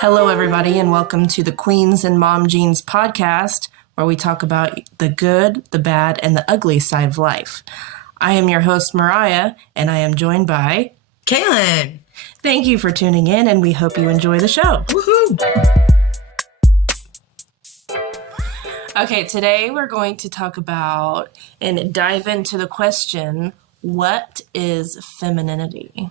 Hello, everybody, and welcome to the Queens and Mom Jeans podcast, where we talk about the good, the bad, and the ugly side of life. I am your host, Mariah, and I am joined by Kaylin. Thank you for tuning in, and we hope you enjoy the show. Woohoo! Okay, today we're going to talk about and dive into the question, what is femininity?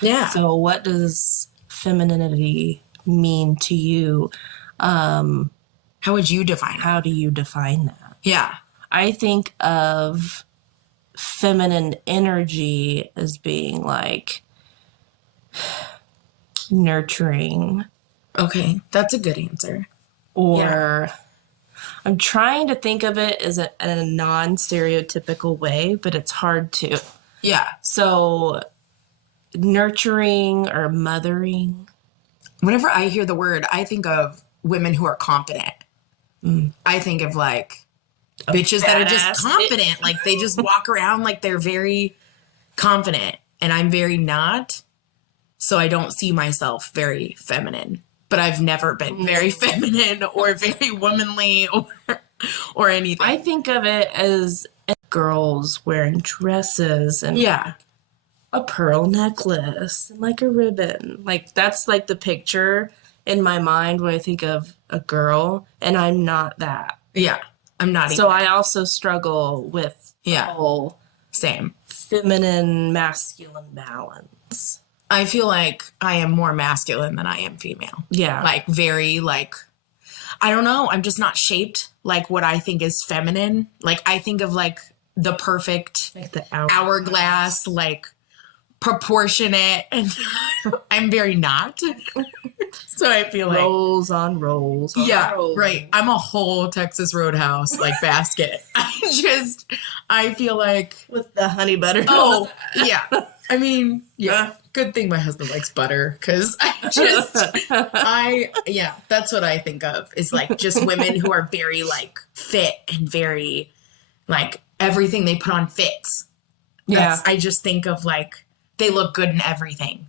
Yeah. So what does femininity mean to you? How would you define it? How do you define that? Yeah. I think of feminine energy as being like nurturing. Okay, that's a good answer. Or I'm trying to think of it as in a non-stereotypical way, but it's hard to. Yeah. So nurturing or mothering. Whenever I hear the word, I think of women who are confident. I think of like bitches that are just confident. Like they just walk around like they're very confident. And I'm very not. So I don't see myself very feminine. But I've never been very feminine or very womanly or anything. I think of it as girls wearing dresses and a pearl necklace and like a ribbon. Like that's like the picture in my mind when I think of a girl, and I'm not that. Yeah, I'm not So I also struggle with the whole same feminine masculine balance. I feel like I am more masculine than I am female. Yeah. Like very like, I don't know. I'm just not shaped like what I think is feminine. Like I think of like the perfect like the hourglass, like proportionate, and I'm very not. So I feel like rolls on rolls. Rolls. Right. I'm a whole Texas Roadhouse like basket. I feel like with the honey butter. Oh, yeah. I mean, good thing my husband likes butter, because that's what I think of, is like just women who are very like fit and very like everything they put on fits. I just think of like they look good in everything.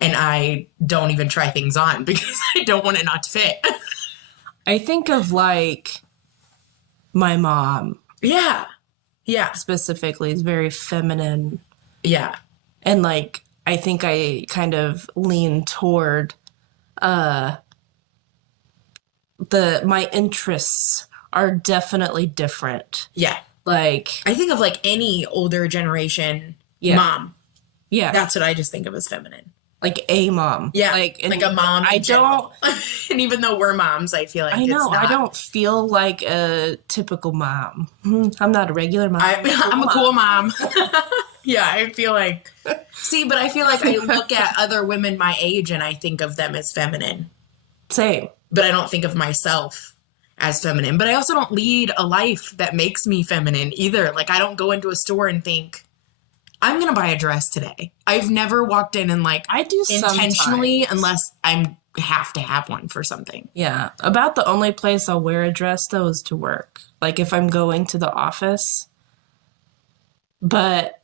And I don't even try things on because I don't want it not to fit. I think of like my mom. Yeah. Yeah. Specifically is very feminine. Yeah. And like I think I kind of lean toward my interests are definitely different. Yeah. Like I think of like any older generation mom. Yeah. That's what I just think of as feminine. Like a mom. Yeah. Like a mom. I don't. And even though we're moms, I feel like I know. I don't feel like a typical mom. I'm not a regular mom. I'm a cool mom. Yeah, I feel like. See, but I feel like I look at other women my age and I think of them as feminine. Same. But I don't think of myself as feminine. But I also don't lead a life that makes me feminine either. Like I don't go into a store and think, I'm going to buy a dress today. I've never walked in and like I do intentionally sometimes. Unless I have to have one for something. Yeah. About the only place I'll wear a dress though is to work. Like if I'm going to the office. But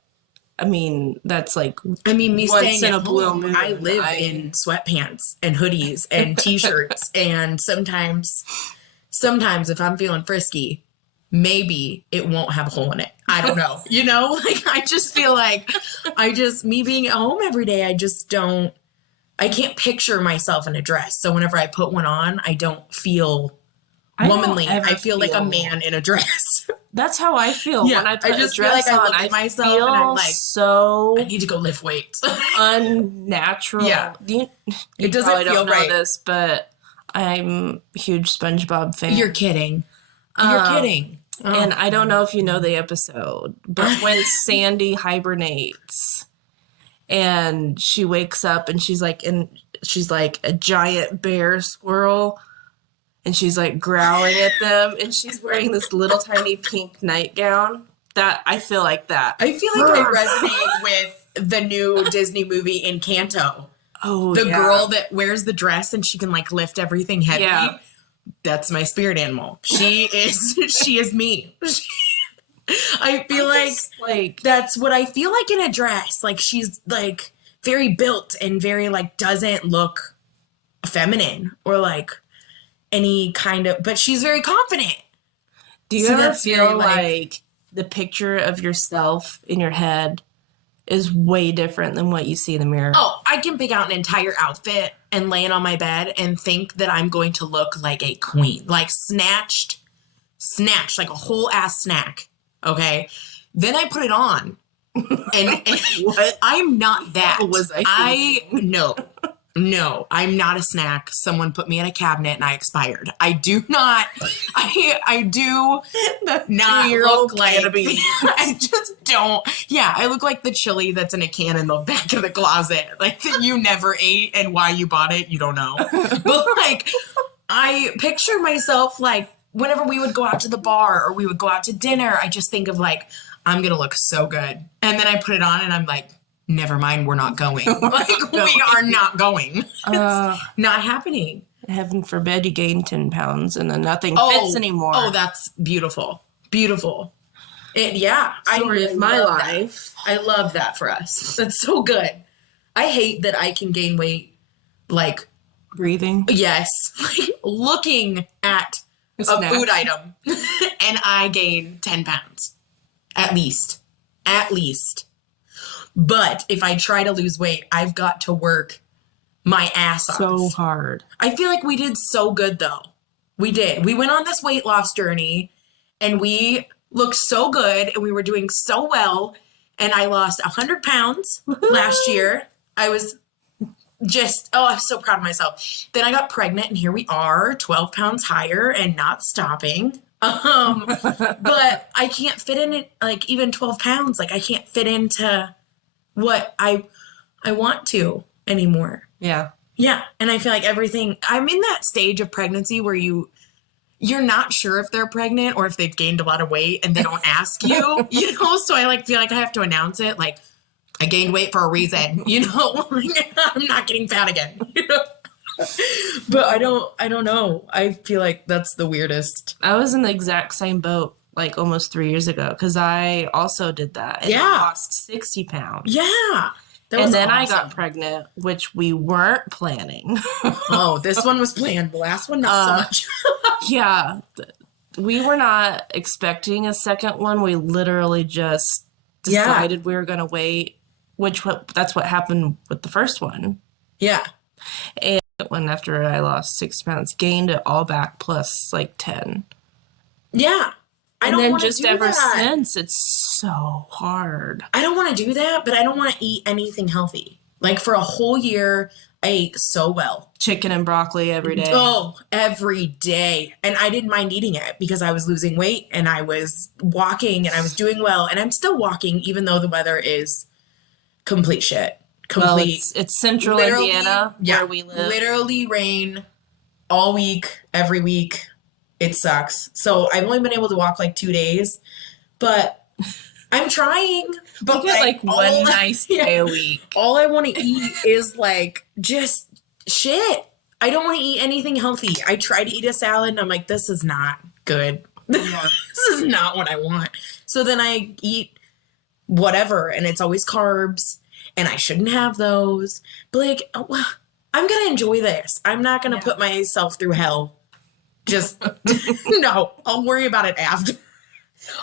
I mean, that's like me once staying in at a blue home, moon. I live in sweatpants and hoodies and t-shirts. And sometimes if I'm feeling frisky, maybe it won't have a hole in it. I don't know. You know, like I just feel like me being at home every day, I can't picture myself in a dress. So whenever I put one on, I don't feel womanly. I feel like a man in a dress. That's how I feel when I put a dress feel like on. I look at myself and I'm like, so I need to go lift weights. unnatural. Yeah. You it doesn't probably feel don't know right. this, but I'm a huge SpongeBob fan. You're kidding. You're kidding. Oh. And I don't know if you know the episode, but when Sandy hibernates and she wakes up and she's like a giant bear squirrel and she's like growling at them and she's wearing this little tiny pink nightgown. That I feel like that. I feel like I resonate with the new Disney movie Encanto. Oh, the girl that wears the dress and she can like lift everything heavy. Yeah. That's my spirit animal. She is me. I feel like that's what I feel like in a dress. Like she's like very built and very like doesn't look feminine or like any kind of, but she's very confident. Do you So ever that's feel very, like the picture of yourself in your head is way different than what you see in the mirror? Oh, I can pick out an entire outfit and lay it on my bed and think that I'm going to look like a queen, like snatched, like a whole ass snack. Okay. Then I put it on and What? I'm not that. What was I thinking? No, I'm not a snack. Someone put me in a cabinet and I expired. I do not, I do not look like, I just don't. Yeah, I look like the chili that's in a can in the back of the closet. Like that you never ate and why you bought it, you don't know. But like, I picture myself like whenever we would go out to the bar or we would go out to dinner, I just think of like, I'm going to look so good. And then I put it on and I'm like, never mind, we're not going. Like, we are not going. It's not happening. Heaven forbid you gain 10 pounds and then nothing fits anymore. Oh, that's beautiful. Beautiful. Yeah. Story of my life. I love that for us. That's so good. I hate that I can gain weight, like, breathing. Yes. Like, looking at a food item and I gain 10 pounds. At least. But if I try to lose weight, I've got to work my ass off. So hard. I feel like we did so good, though. We did. We went on this weight loss journey, and we looked so good, and we were doing so well, and I lost 100 pounds last year. I was just, I'm so proud of myself. Then I got pregnant, and here we are, 12 pounds higher and not stopping. But I can't fit in it, like, even 12 pounds. Like, I can't fit into what I want to anymore. Yeah. Yeah. And I feel like I'm in that stage of pregnancy where you're not sure if they're pregnant or if they've gained a lot of weight and they don't ask you, so I feel like I have to announce it. Like, I gained weight for a reason, I'm not getting fat again, But I don't know. I feel like that's the weirdest. I was in the exact same boat like almost 3 years ago because I also did that. And lost 60 pounds. Yeah. And then awesome. I got pregnant, which we weren't planning. Oh, this one was planned. The last one, not so much. Yeah. We were not expecting a second one. We literally just decided we were going to wait, that's what happened with the first one. Yeah. And when after I lost 60 pounds, gained it all back plus like 10. Yeah. And then just ever since, it's so hard. I don't want to do that, but I don't want to eat anything healthy. Like for a whole year, I ate so well. Chicken and broccoli every day. Oh, every day. And I didn't mind eating it because I was losing weight and I was walking and I was doing well. And I'm still walking even though the weather is complete shit. Well, it's central Indiana where we live. Literally rain all week, every week. It sucks. So I've only been able to walk like 2 days, but I'm trying. But you get like one nice day a week. All I want to eat is like just shit. I don't want to eat anything healthy. I try to eat a salad and I'm like, this is not good. Yeah. This is not what I want. So then I eat whatever and it's always carbs and I shouldn't have those. But like, I'm going to enjoy this. I'm not going to put myself through hell. Just, no, I'll worry about it after.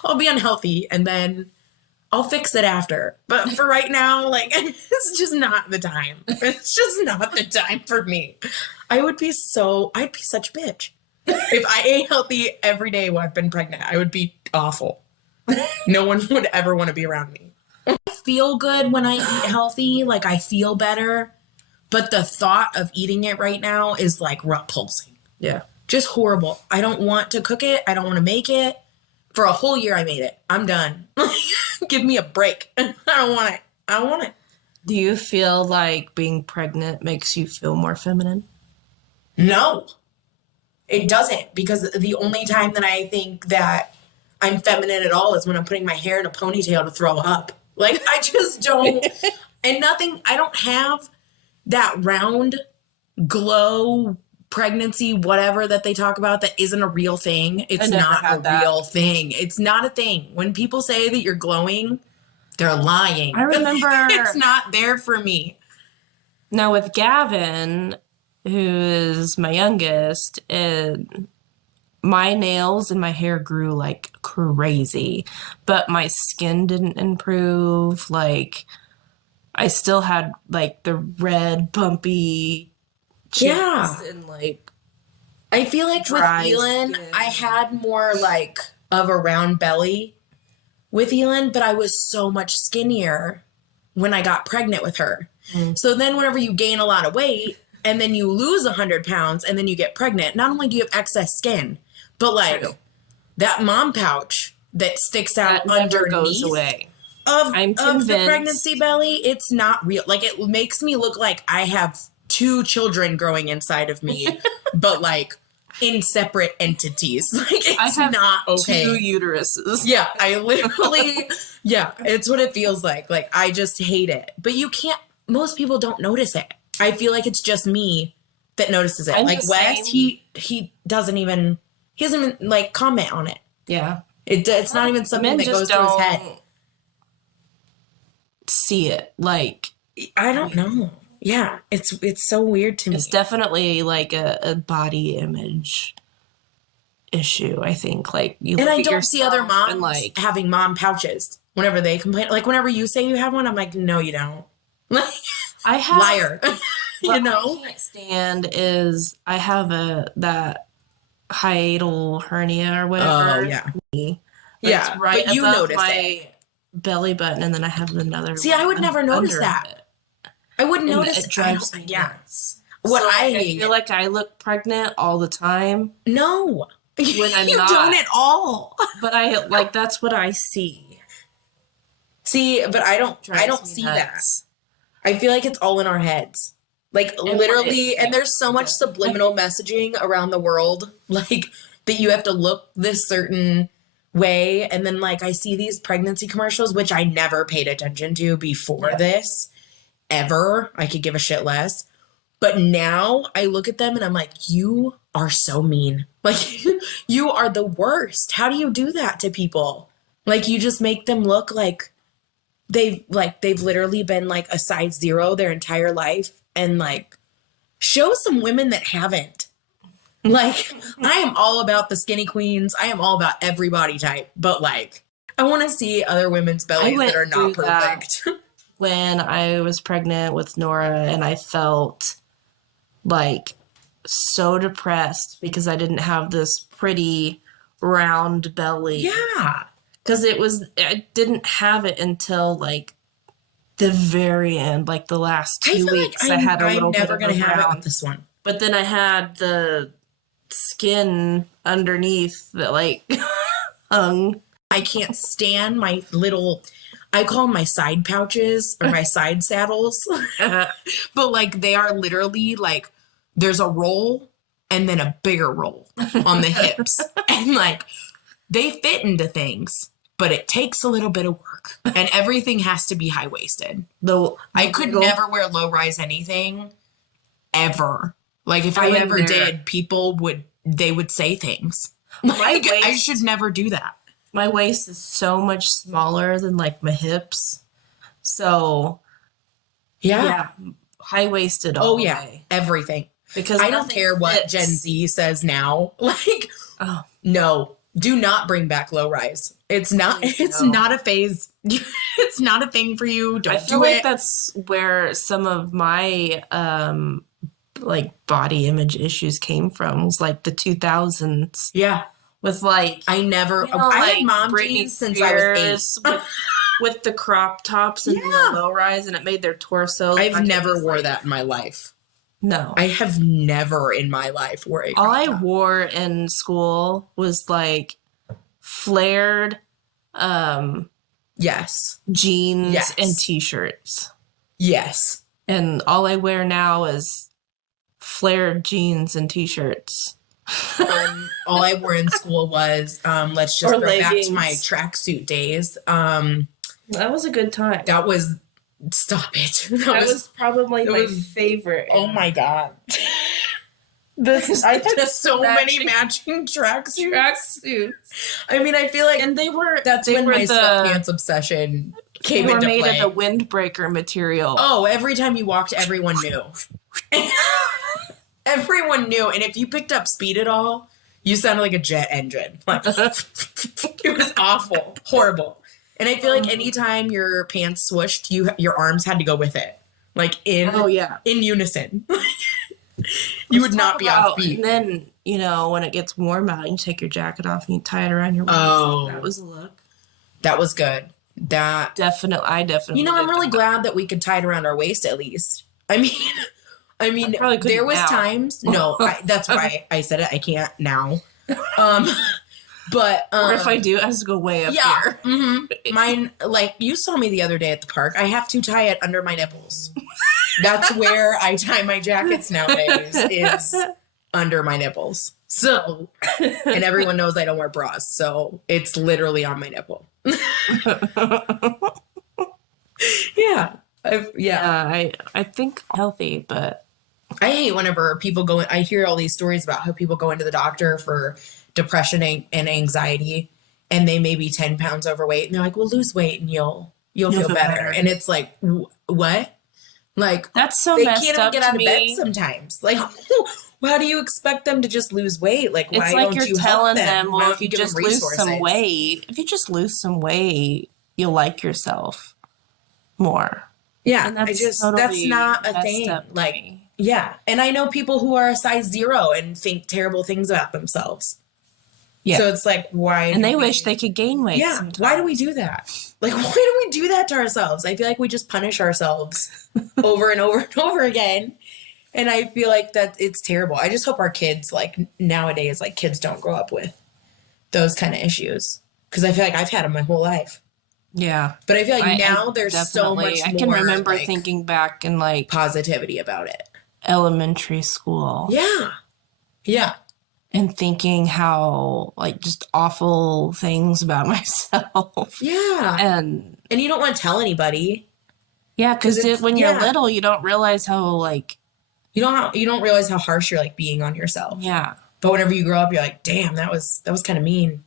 I'll be unhealthy and then I'll fix it after. But for right now, like, it's just not the time. It's just not the time for me. I'd be such a bitch. If I ate healthy every day while I've been pregnant, I would be awful. No one would ever want to be around me. I feel good when I eat healthy. Like, I feel better. But the thought of eating it right now is like repulsing. Yeah. Just horrible. I don't want to cook it. I don't want to make it. For a whole year, I made it. I'm done. Give me a break. I don't want it. I don't want it. Do you feel like being pregnant makes you feel more feminine? No, it doesn't. Because the only time that I think that I'm feminine at all is when I'm putting my hair in a ponytail to throw up. Like, I just don't. And I don't have that round glow pregnancy, whatever that they talk about that isn't a real thing. It's not a real thing. It's not a thing. When people say that you're glowing, they're lying. I remember it's not there for me. Now with Gavin, who is my youngest, and my nails and my hair grew like crazy, but my skin didn't improve. Like, I still had like the red, bumpy cheeks Yeah. and like I feel like with dry Elin, skin. I had more like of a round belly with Elin, but I was so much skinnier when I got pregnant with her. So then whenever you gain a lot of weight and then you lose 100 pounds and then you get pregnant, not only do you have excess skin, but like True. that mom pouch that sticks out That never underneath goes away. of I'm the convinced. pregnancy belly, it's not real. Like, it makes me look like I have 2 children growing inside of me, but like in separate entities. Like, it's I have not okay. 2 uteruses. Yeah, I literally, yeah, it's what it feels like. Like, I just hate it. But you can't, most people don't notice it. I feel like it's just me that notices it. I'm Like, the Wes, same. he doesn't even like comment on it. Yeah. It's not even something Men that goes just through his head. don't see it. Like, I don't know. Yeah, it's so weird to me. it's definitely like a body image issue, I think. Like, you And look I at don't see other yourself moms and like, having mom pouches whenever they complain. Like, whenever you say you have one, I'm like, no, you don't. Like, I have liar. You what know? I can't stand is I have that hiatal hernia or whatever. Oh, yeah. Like, Yeah, it's right but you above notice my it. belly button, and then I have another. See, I would one neuld notice under that. it. I wouldn't And notice. it drives me Yeah. nuts. What So, I like, hate. feel like I look pregnant all the time, No. when I'm you not. don't at all. but I like that's what I see. See, but I don't Drives me see nuts. that. I feel like it's all in our heads. Like, And literally, what and there's so much subliminal messaging around the world, like, that you have to look this certain way. And then, like, I see these pregnancy commercials, which I never paid attention to before this, ever. I could give a shit less. But now I look at them and I'm like, you are so mean. Like, you are the worst. How do you do that to people? Like, you just make them look like they've literally been like a size 0 their entire life, and like, show some women that haven't. Like, I am all about the skinny queens. I am all about every body type, but like, I want to see other women's bellies went that are not through that. perfect. When I was pregnant with Nora, and I felt like so depressed because I didn't have this pretty round belly. Yeah. Because I didn't have it until like the very end, like the last 2 weeks. I had a little I'm bit never of gonna a have it round, with this one. but then I had the skin underneath that like hung. I can't stand my little, I call them my side pouches or my side saddles. But like, they are literally like, there's a roll and then a bigger roll on the hips. And like, they fit into things, but it takes a little bit of work. And everything has to be high waisted. I could never wear low rise anything ever. Like, if I ever did, people would say things. Like, I should never do that. My waist is so much smaller than like my hips. So yeah, high waisted all the way. Everything. Because I don't care what Gen Z says now. Like, no, do not bring back low rise. It's not not a phase. It's not a thing for you. Don't I feel do like it. that's where some of my like body image issues came from, was like the 2000s. Yeah. With like, I never, you know, I like had mom Britney jeans since I was Spears 8. with the crop tops and the low rise, and it made their torso. I've never wore that in my life. No. I have never in my life wore a crop All I top. wore in school was like flared Yes. jeans and t-shirts. Yes. And all I wear now is flared jeans and t-shirts. All I wore in school was let's just Or go back leggings. to my tracksuit days. That was a good time. That was, stop it. That was probably my favorite. Oh my god. I had so many matching tracksuits. I mean, I feel like, and they were that's when my sweatpants obsession came they were into made play. of the windbreaker material. Oh, every time you walked, everyone knew. Everyone knew. And if you picked up speed at all, you sounded like a jet engine. Like, it was awful, horrible. And I feel like anytime your pants swooshed, your arms had to go with it, like in unison. You would not be off beat. And then, you know, when it gets warm out, you take your jacket off and you tie it around your waist. Oh, that was a look. That was good. I definitely. You know, I'm really glad that we could tie it around our waist at least. I mean, there was times. No, that's why I said it. I can't now. But or if I do, I have to go way up here. Mm-hmm. Mine, like you saw me the other day at the park. I have to tie it under my nipples. That's where I tie my jackets nowadays. Is under my nipples. So, and everyone knows I don't wear bras, so it's literally on my nipple. Yeah. I think healthy, but I hate whenever people go in. I hear all these stories about how people go into the doctor for depression and anxiety, and they may be 10 pounds overweight, and they're like, well, lose weight and you'll feel better. And it's like, what? Like, that's so they messed can't up even get out to of bed me. sometimes. Like, how do you expect them to just lose weight? Like, why it's like don't you're you telling help them, well, if you give just them lose resources? some weight, you'll like yourself more. Yeah, and that's that's not a thing. Like, yeah, and I know people who are a size 0 and think terrible things about themselves. Yeah. So it's like, why? And they wish they could gain weight. Yeah. Sometimes. Why do we do that? Like, why do we do that to ourselves? I feel like we just punish ourselves over and over and over again. And I feel like that it's terrible. I just hope our kids, like nowadays, like kids don't grow up with those kind of issues. Because I feel like I've had them my whole life. Yeah. But I feel like now there's so much more. I can remember thinking back in like positivity about it. Elementary school. Yeah. Yeah. And thinking how, like, just awful things about myself. Yeah. And you don't want to tell anybody. Yeah, because when you're little, you don't realize how, like... You don't realize how harsh you're, like, being on yourself. Yeah. But whenever you grow up, you're like, damn, that was kind of mean.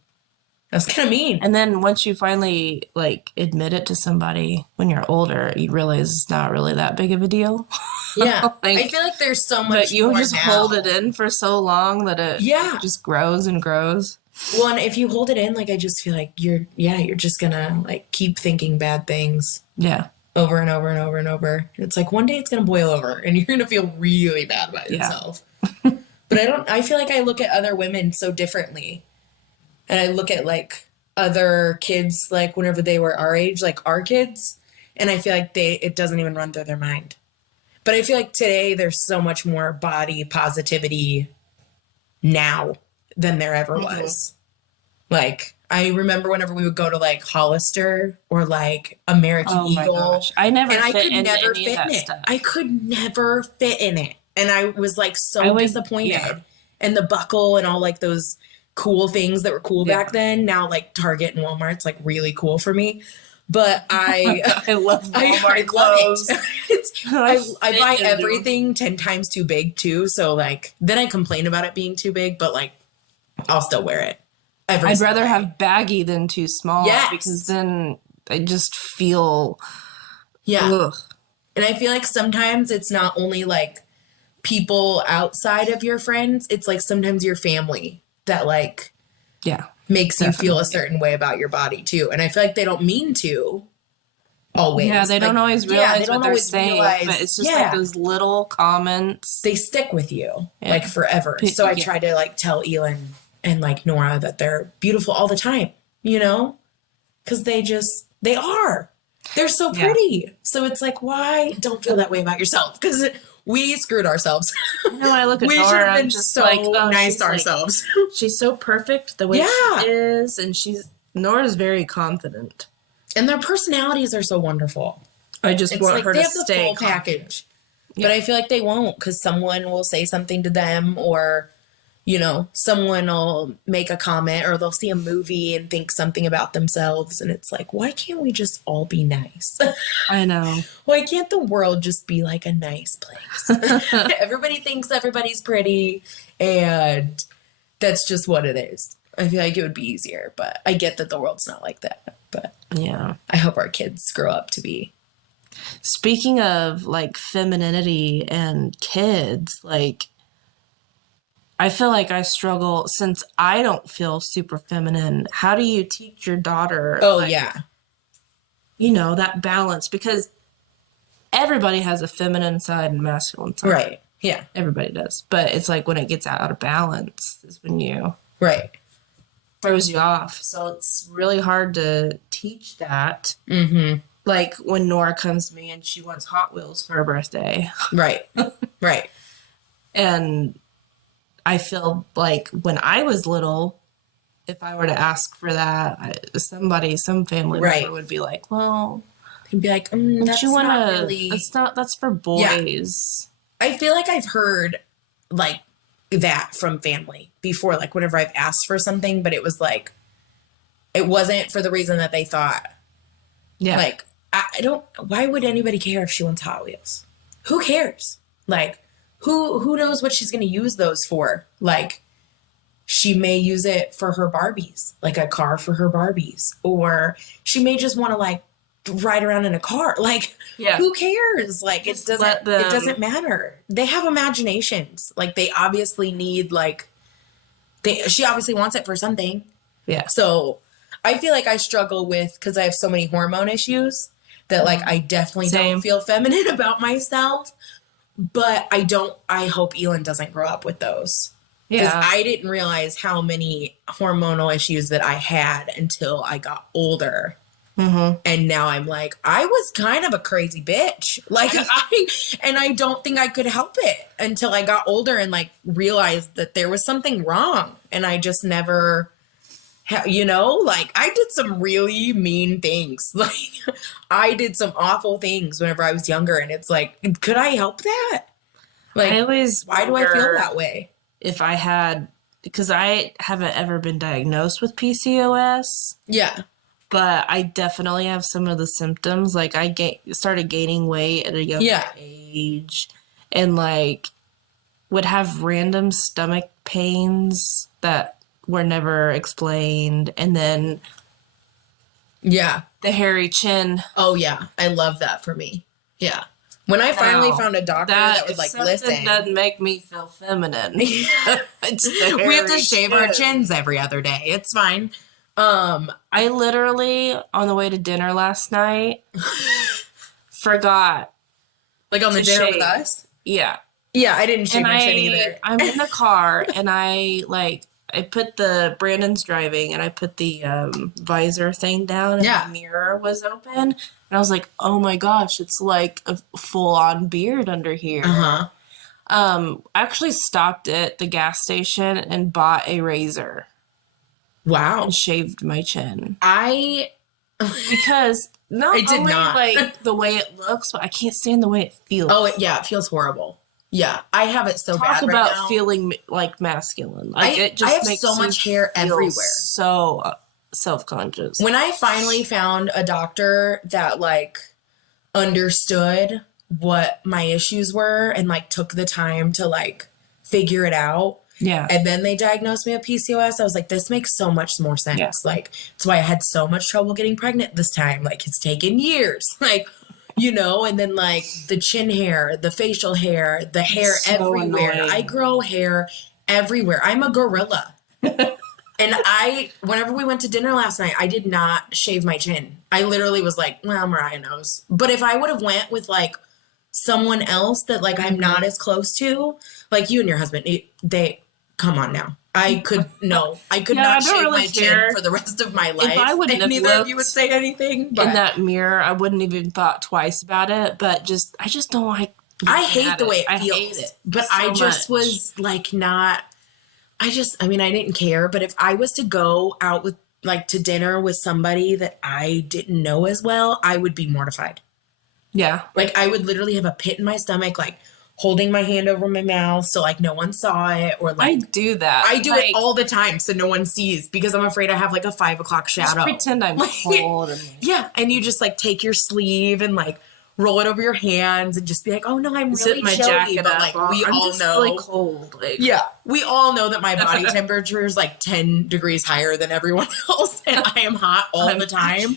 That was kind of mean. And then once you finally, like, admit it to somebody when you're older, you realize it's not really that big of a deal. Yeah. Like, I feel like there's so much but you more just now. Hold it in for so long that it just grows and grows. Well, and if you hold it in, like, I just feel like you're just gonna, like, keep thinking bad things. Yeah. Over and over and over and over. It's like one day it's gonna boil over and you're gonna feel really bad about yourself. But I feel like I look at other women so differently. And I look at, like, other kids, like, whenever they were our age, like our kids, and I feel like it doesn't even run through their mind. But I feel like today there's so much more body positivity now than there ever was. Like, I remember whenever we would go to, like, Hollister or, like, American Eagle. Gosh. I never and fit I could into never any fit of in that it. stuff. I could never fit in it. And I was, like, so disappointed. Yeah. And the buckle and all, like, those cool things that were cool back then. Now, like, Target and Walmart's, like, really cool for me. But I love Walmart I clothes. Love it. I buy everything 10 times too big too. So like then I complain about it being too big, but like I'll still wear it. I'd rather have baggy than too small. Yes. Because then I just feel ugh. And I feel like sometimes it's not only like people outside of your friends, it's like sometimes your family that like makes you feel a certain way about your body too. And I feel like they don't mean to always. Yeah, they don't always realize what they're saying. But it's just like those little comments. They stick with you like forever. So I try to like tell Elin and like Nora that they're beautiful all the time, you know? Because they are. They're so pretty. So it's like, why don't feel that way about yourself? Because we screwed ourselves. No, I look at we Nora, should have been I'm just so like, nice to ourselves. She's so perfect the way she is, and Nora's very confident. And their personalities are so wonderful. I just want her to stay they have the full package. But I feel like they won't because someone will say something to them or, you know, someone will make a comment or they'll see a movie and think something about themselves. And it's like, why can't we just all be nice? I know. Why can't the world just be like a nice place? Everybody thinks everybody's pretty and that's just what it is. I feel like it would be easier, but I get that the world's not like that. But yeah, I hope our kids grow up to be. Speaking of like femininity and kids, like I feel like I struggle since I don't feel super feminine. How do you teach your daughter, Oh, like, yeah. you know, that balance? Because everybody has a feminine side and masculine side. Right. Yeah. Everybody does. But it's like when it gets out of balance is when you Right. throws you off. So it's really hard to teach that. Mm-hmm. Like when Nora comes to me and she wants Hot Wheels for her birthday. Right. Right. And I feel like when I was little, if I were to ask for that, some family member would be like, well, You'd be like, that's you want not to, really... that's for boys. Yeah. I feel like I've heard like that from family before, like whenever I've asked for something, but it was like, it wasn't for the reason that they thought. Yeah. Like, I don't, why would anybody care if she wants Hot Wheels? Who cares? Like, who knows what she's going to use those for? Like, she may use it for her Barbies, like a car for her Barbies, or she may just want to like ride around in a car. Like, who cares? Like, it doesn't matter. They have imaginations. Like, they obviously need like, she obviously wants it for something. Yeah. So I feel like I struggle with, because I have so many hormone issues that like I definitely don't feel feminine about myself. But I hope Elin doesn't grow up with those. Because I didn't realize how many hormonal issues that I had until I got older. Mm-hmm. And now I'm like, I was kind of a crazy bitch. Like, I don't think I could help it until I got older and like realized that there was something wrong. And I just never, you know, like I did some really mean things. Like I did some awful things whenever I was younger. And it's like, could I help that? Like, why do I feel that way? If I had, because I haven't ever been diagnosed with PCOS. Yeah. But I definitely have some of the symptoms. Like I started gaining weight at a young age and like would have random stomach pains that were never explained. And then the hairy chin. Oh yeah. I love that for me. Yeah. When I finally found a doctor that was like, listen, doesn't make me feel feminine. We have to shave our chins every other day. It's fine. I literally, on the way to dinner last night, forgot. Like on the dinner with us? Yeah. Yeah, I didn't shave my chin either. I'm in the car and I put Brandon's driving and I put the visor thing down and the mirror was open. And I was like, oh my gosh, it's like a full-on beard under here. Uh-huh. I actually stopped at the gas station and bought a razor. Wow. And shaved my chin. I Because did only not. like the way it looks, but I can't stand the way it feels. Oh, it feels horrible. Yeah, I have it so bad right now. Talk about feeling like masculine. Like it just I have makes so much hair everywhere. So self-conscious. When I finally found a doctor that like understood what my issues were and like took the time to like figure it out. Yeah. And then they diagnosed me with PCOS. I was like, this makes so much more sense. Yeah. Like, that's why I had so much trouble getting pregnant this time. Like, it's taken years. Like, you know, and then like the chin hair, the facial hair, the hair so everywhere. Annoying. I grow hair everywhere. I'm a gorilla. And whenever we went to dinner last night, I did not shave my chin. I literally was like, well, Mariah knows. But if I would have went with like someone else that like I'm not as close to, like you and your husband, come on now. I could not shave my chin for the rest of my life. If I wouldn't have neither of you would say anything. But in that mirror, I wouldn't even thought twice about it. But I just don't like. I hate the way it feels. I hate it. But I just was like not. I didn't care. But if I was to go out with like to dinner with somebody that I didn't know as well, I would be mortified. Yeah. Like I would literally have a pit in my stomach, like holding my hand over my mouth so like no one saw it, or like I do that. I do it all the time so no one sees because I'm afraid I have like a 5 o'clock shadow. Just pretend I'm cold. Yeah, and you just like take your sleeve and like roll it over your hands and just be like, oh no, I'm really chilly, but like we all know really cold. Like, yeah, we all know that my body temperature is like 10 degrees higher than everyone else, and I am hot all the time.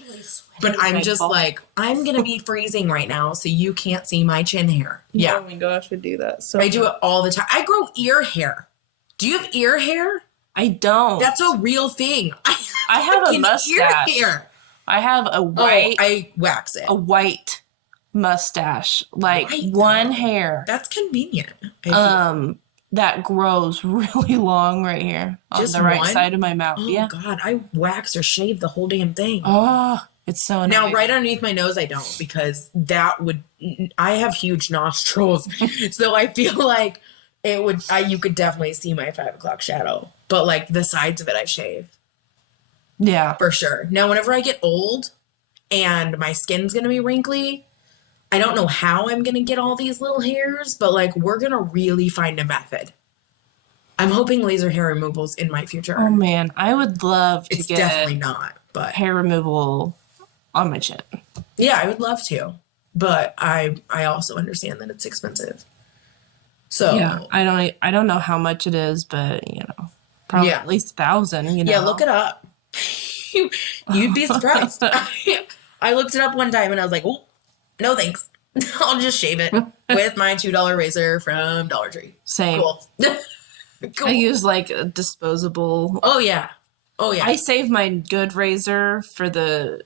But I'm just like, I'm going to be freezing right now, so you can't see my chin hair. Yeah. Oh my gosh, I do that. So I do it all the time. I grow ear hair. Do you have ear hair? I don't. That's a real thing. I have a fucking mustache. Ear hair. I have a white. I wax it. A white mustache, like White, one though. hair. That's convenient. I feel. That grows really long right here on Just the right one? side of my mouth. Oh Yeah. God, I wax or shave the whole damn thing. Oh, it's so annoying. Now, right underneath my nose, I don't, because that would. I have huge nostrils, so I feel like it would. You could definitely see my 5 o'clock shadow, but like the sides of it, I shave Yeah. for sure. Now, whenever I get old and my skin's gonna be wrinkly, I don't know how I'm gonna get all these little hairs, but like we're gonna really find a method. I'm hoping laser hair removal's in my future. Oh man, I would love to It's get definitely not, but hair removal on my chin. yeah, I would love to, but I also understand that it's expensive. So Yeah, I don't know how much it is, but probably Yeah. at least 1,000. yeah, look it up. You'd be surprised. I looked it up one time and I was like, oh, no thanks. I'll just shave it with my $2 razor from Dollar Tree. Same. Cool. Cool. I use like a disposable. Oh yeah. Oh yeah. I save my good razor for the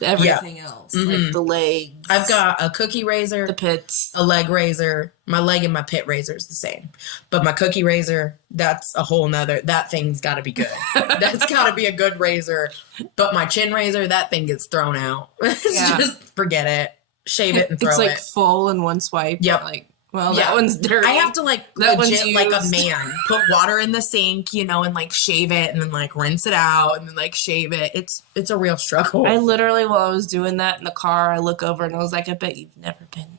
everything else, like the legs. I've got a cookie razor, the pits. a leg razor. My leg and my pit razor is the same, but my cookie razor, that's a whole nother. That thing's got to be good. That's got to be a good razor. But my chin razor, that thing gets thrown out. Just forget it. Shave it and throw it. It's like full in one swipe. Yep. Like, well, that one's dirty. I have to like That legit one's like a used. man put water in the sink, and like shave it and then like rinse it out and then like shave it. It's a real struggle. I literally, while I was doing that in the car, I look over and I was like, I bet you've never been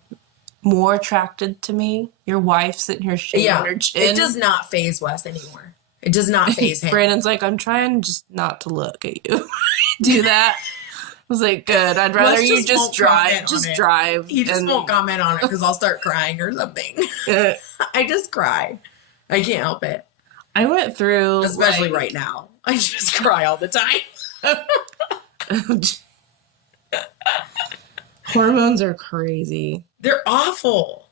more attracted to me. Your wife sitting here shaving her chin. It does not phase Wes anymore. It does not phase him. Brandon's like, I'm trying just not to look at you. Do that. I was like, good. I'd rather Wes you just just won't drive. comment on Just it. drive. He just won't comment on it because I'll start crying or something. I just cry. I can't help it. I went through, Especially right now. I just cry all the time. Hormones are crazy. They're awful.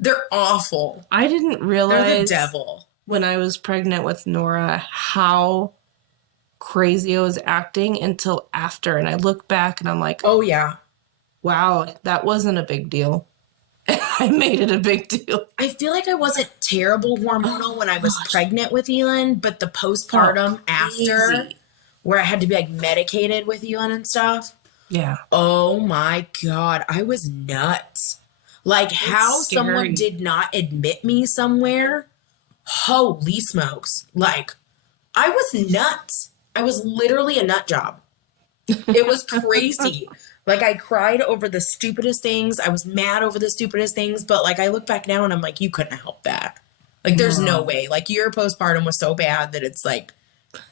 They're awful. I didn't realize They're the devil. when I was pregnant with Nora how crazy I was acting until after. And I look back and I'm like, Oh, yeah. wow, that wasn't a big deal. I made it a big deal. I feel like I wasn't terrible hormonal when I was pregnant with Elon, but the postpartum after, Crazy. where I had to be like medicated with Elon and stuff. Yeah. Oh my God, I was nuts. Like how someone scary. did not admit me somewhere. Holy smokes. Like I was nuts. I was literally a nut job. It was crazy. Like I cried over the stupidest things. I was mad over the stupidest things. But like I look back now and I'm like, you couldn't help that. Like there's no way. Like your postpartum was so bad that it's like,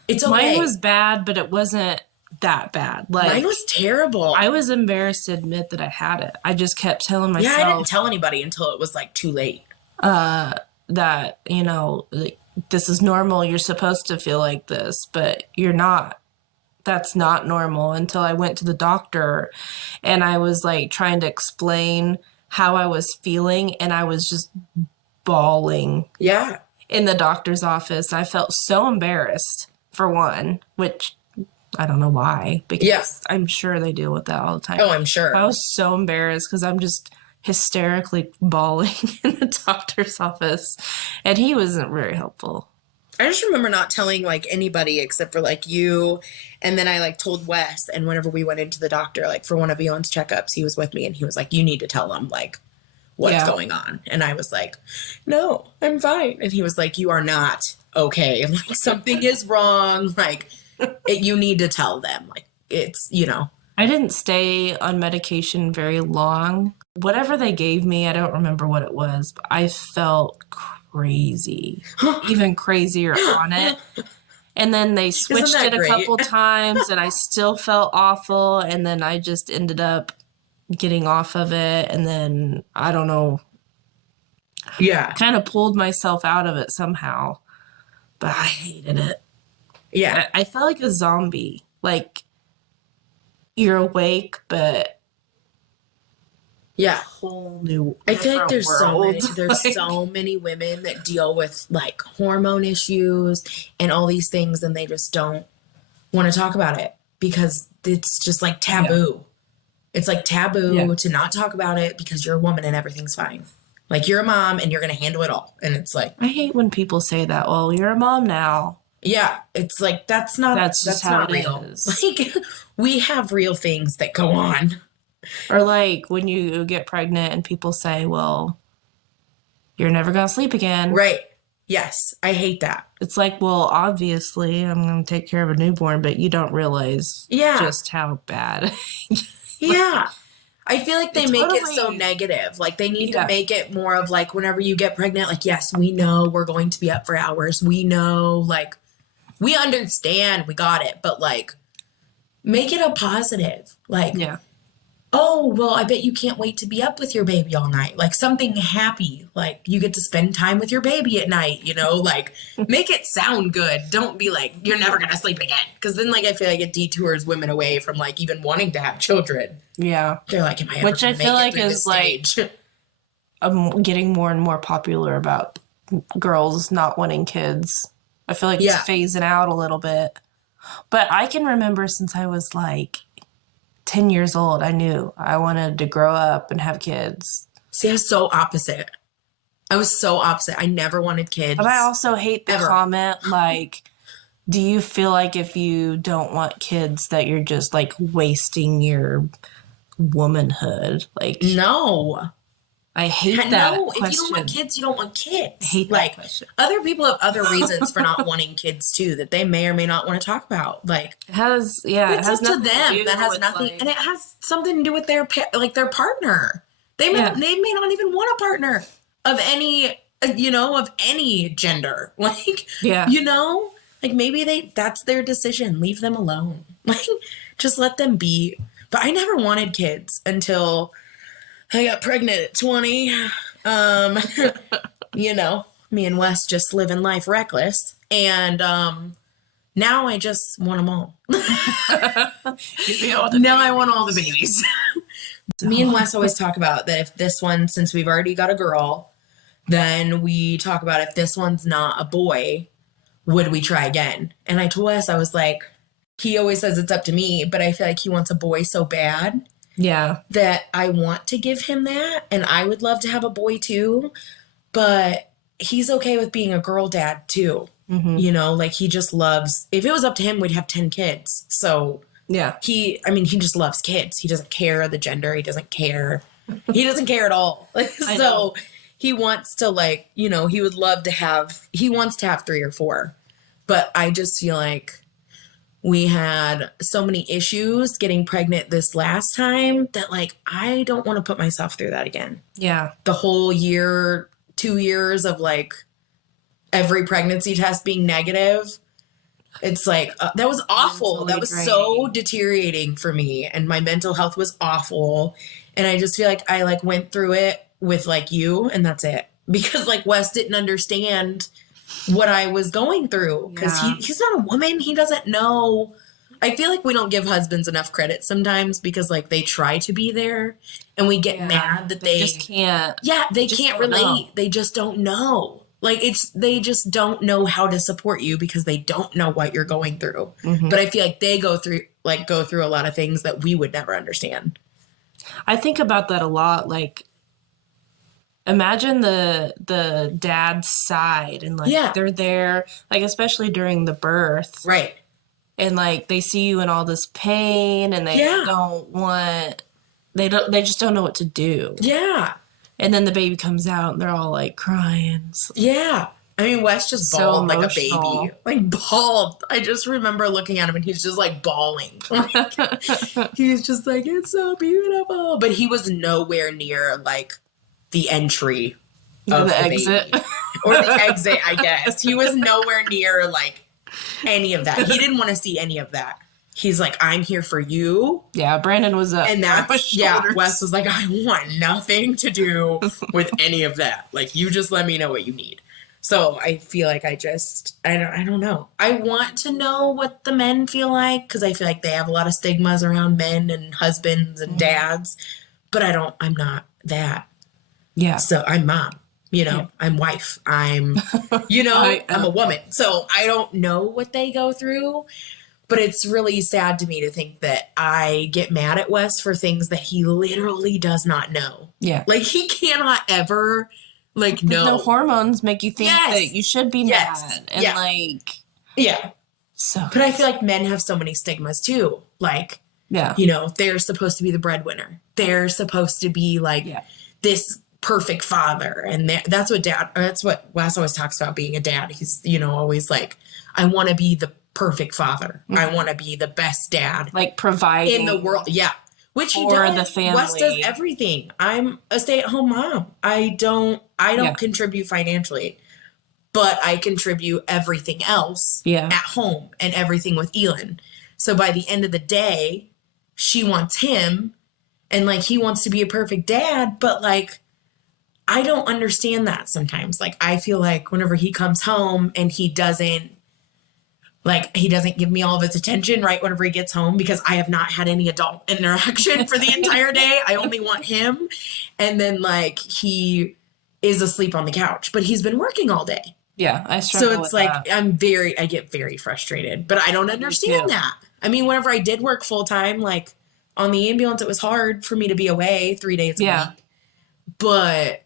it's okay. Mine was bad, but it wasn't that bad. Like Mine was terrible. I was embarrassed to admit that I had it. I just kept telling myself Yeah, I didn't tell anybody until it was like too late. that, like, this is normal. You're supposed to feel like this, but you're not. That's not normal until I went to the doctor and I was like trying to explain how I was feeling and I was just bawling Yeah. in the doctor's office. I felt so embarrassed for one, which I don't know why, because I'm sure they deal with that all the time. Oh, I'm sure. I was so embarrassed because I'm just hysterically bawling in the doctor's office and he wasn't very helpful. I just remember not telling like anybody except for like you. And then I like told Wes. And whenever we went into the doctor, like for one of Elon's checkups, he was with me and he was like, you need to tell them like what's going on. And I was like, no, I'm fine. And he was like, you are not okay. Like something is wrong. Like you need to tell them. Like it's, I didn't stay on medication very long. Whatever they gave me, I don't remember what it was, but I felt crazy, even crazier on it. And then they switched it a couple times and I still felt awful. And then I just ended up getting off of it. And then I don't know, kind of pulled myself out of it somehow, but I hated it. Yeah. I felt like a zombie. Like you're awake, but Yeah. whole new I feel like different world. there's Like, so many women that deal with like hormone issues and all these things, and they just don't want to talk about it because it's just like taboo. It's like taboo to not talk about it because you're a woman and everything's fine. Like you're a mom and you're going to handle it all. And it's like, I hate when people say that. Well, you're a mom now. yeah, it's like, that's Just how not it real. is. Like we have real things that go on. Or like when you get pregnant and people say, well, you're never going to sleep again. Right. Yes. I hate that. It's like, well, obviously I'm going to take care of a newborn, but you don't realize just how bad. Yeah. I feel like they make it so Totally. negative. Like they need to make it more of like whenever you get pregnant, like, yes, we know we're going to be up for hours. We know, like, we understand, we got it, but like make it a positive. Like, oh, well, I bet you can't wait to be up with your baby all night. Like something happy. Like you get to spend time with your baby at night, you know, like make it sound good. Don't be like, you're never going to sleep again. Because then like I feel like it detours women away from like even wanting to have children. Yeah. They're like, am I ever Which I feel like is like stage? getting more and more popular about girls not wanting kids. I feel like it's phasing out a little bit. But I can remember since I was like 10 years old, I knew I wanted to grow up and have kids. See, I was so opposite. I never wanted kids. But I also hate the comment, like, do you feel like if you don't want kids that you're just, like, wasting your womanhood? Like, no. I hate that question. If you don't want kids, you don't want kids. I hate that question. Other people have other reasons for not wanting kids, too, that they may or may not want to talk about. Like, it has up to them. That has nothing, like, and it has something to do with their partner. They may not even want a partner of any, of any gender. Like, like maybe that's their decision. Leave them alone. Like, just let them be. But I never wanted kids until I got pregnant at 20. Me and Wes just living life reckless. And now I just want them all. Now I want all the babies. Me and Wes always talk about that if this one, since we've already got a girl, then we talk about if this one's not a boy, would we try again? And I told Wes, I was like, he always says it's up to me, but I feel like he wants a boy so bad. Yeah. That I want to give him that. And I would love to have a boy too. But he's okay with being a girl dad too. Mm-hmm. Like he just loves, if it was up to him, we'd have 10 kids. So yeah, he just loves kids. He doesn't care the gender. He doesn't care. He doesn't care at all. So he wants to he would love to he wants to have 3 or 4. But I just feel like we had so many issues getting pregnant this last time that like, I don't want to put myself through that again. Yeah. The whole year, 2 years of like every pregnancy test being negative. It's like, that was awful. That was so deteriorating for me. And my mental health was awful. And I just feel like I like went through it with like you and that's it. Because like Wes didn't understand what I was going through because he's not a woman. He doesn't know. I feel like we don't give husbands enough credit sometimes because like they try to be there and we get mad that they just can't. Yeah, they can't relate. Know. They just don't know. Like they just don't know how to support you because they don't know what you're going through. Mm-hmm. But I feel like they go through a lot of things that we would never understand. I think about that a lot. Like, imagine the dad's side and like they're there, like especially during the birth, right? And like they see you in all this pain, and they they just don't know what to do. Yeah. And then the baby comes out, and they're all like crying. Yeah. I mean, Wes just bawled like a baby. Like, bawled. I just remember looking at him, and he's just, like, bawling. He's just like, it's so beautiful. But he was nowhere near, like, the entry of the exit. Baby. Or the exit, I guess. He was nowhere near, like, any of that. He didn't want to see any of that. He's like, I'm here for you. Yeah, Brandon was up. And that's, Wes was like, I want nothing to do with any of that. Like, you just let me know what you need. So I feel like I don't know. I want to know what the men feel like because I feel like they have a lot of stigmas around men and husbands and dads. But I'm not. that. Yeah. So I'm mom, you know, Yeah. I'm wife, I'm, you know, I'm a woman. So I don't know what they go through, but it's really sad to me to think that I get mad at Wes for things that he literally does not know. Yeah. Like he cannot ever like know. The hormones make you think Yes. that you should be Yes. mad. And Yeah. like, Yeah. so. But I feel like men have so many stigmas too. Like, Yeah. you know, they're supposed to be the breadwinner. They're supposed to be like this perfect father. And that's what Wes always talks about being a dad. He's, you know, always like, I want to be the perfect father. Mm-hmm. I want to be the best dad. Like providing. In the world. Yeah. Which he for does. the family. Wes does everything. I'm a stay-at-home mom. I don't contribute financially, but I contribute everything else at home and everything with Elin. So by the end of the day, she wants him and like he wants to be a perfect dad, but like I don't understand that sometimes. Like I feel like whenever he comes home and he doesn't give me all of his attention right whenever he gets home because I have not had any adult interaction for the entire day. I only want him. And then like he is asleep on the couch, but he's been working all day. Yeah, I struggle So it's with like that. I get very frustrated, but I don't understand that. I mean, whenever I did work full time, like on the ambulance, it was hard for me to be away 3 days a week. But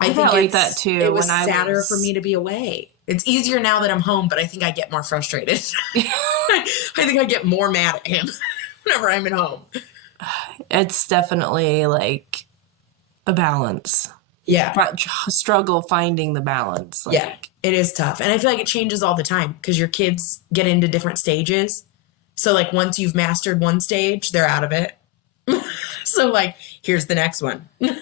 I think like that too. It was sadder for me to be away. It's easier now that I'm home, but I think I get more frustrated. I think I get more mad at him whenever I'm at home. It's definitely like a balance. Yeah. Struggle finding the balance. Like, yeah. It is tough. And I feel like it changes all the time because your kids get into different stages. So like once you've mastered one stage, they're out of it. So like, here's the next one. Let's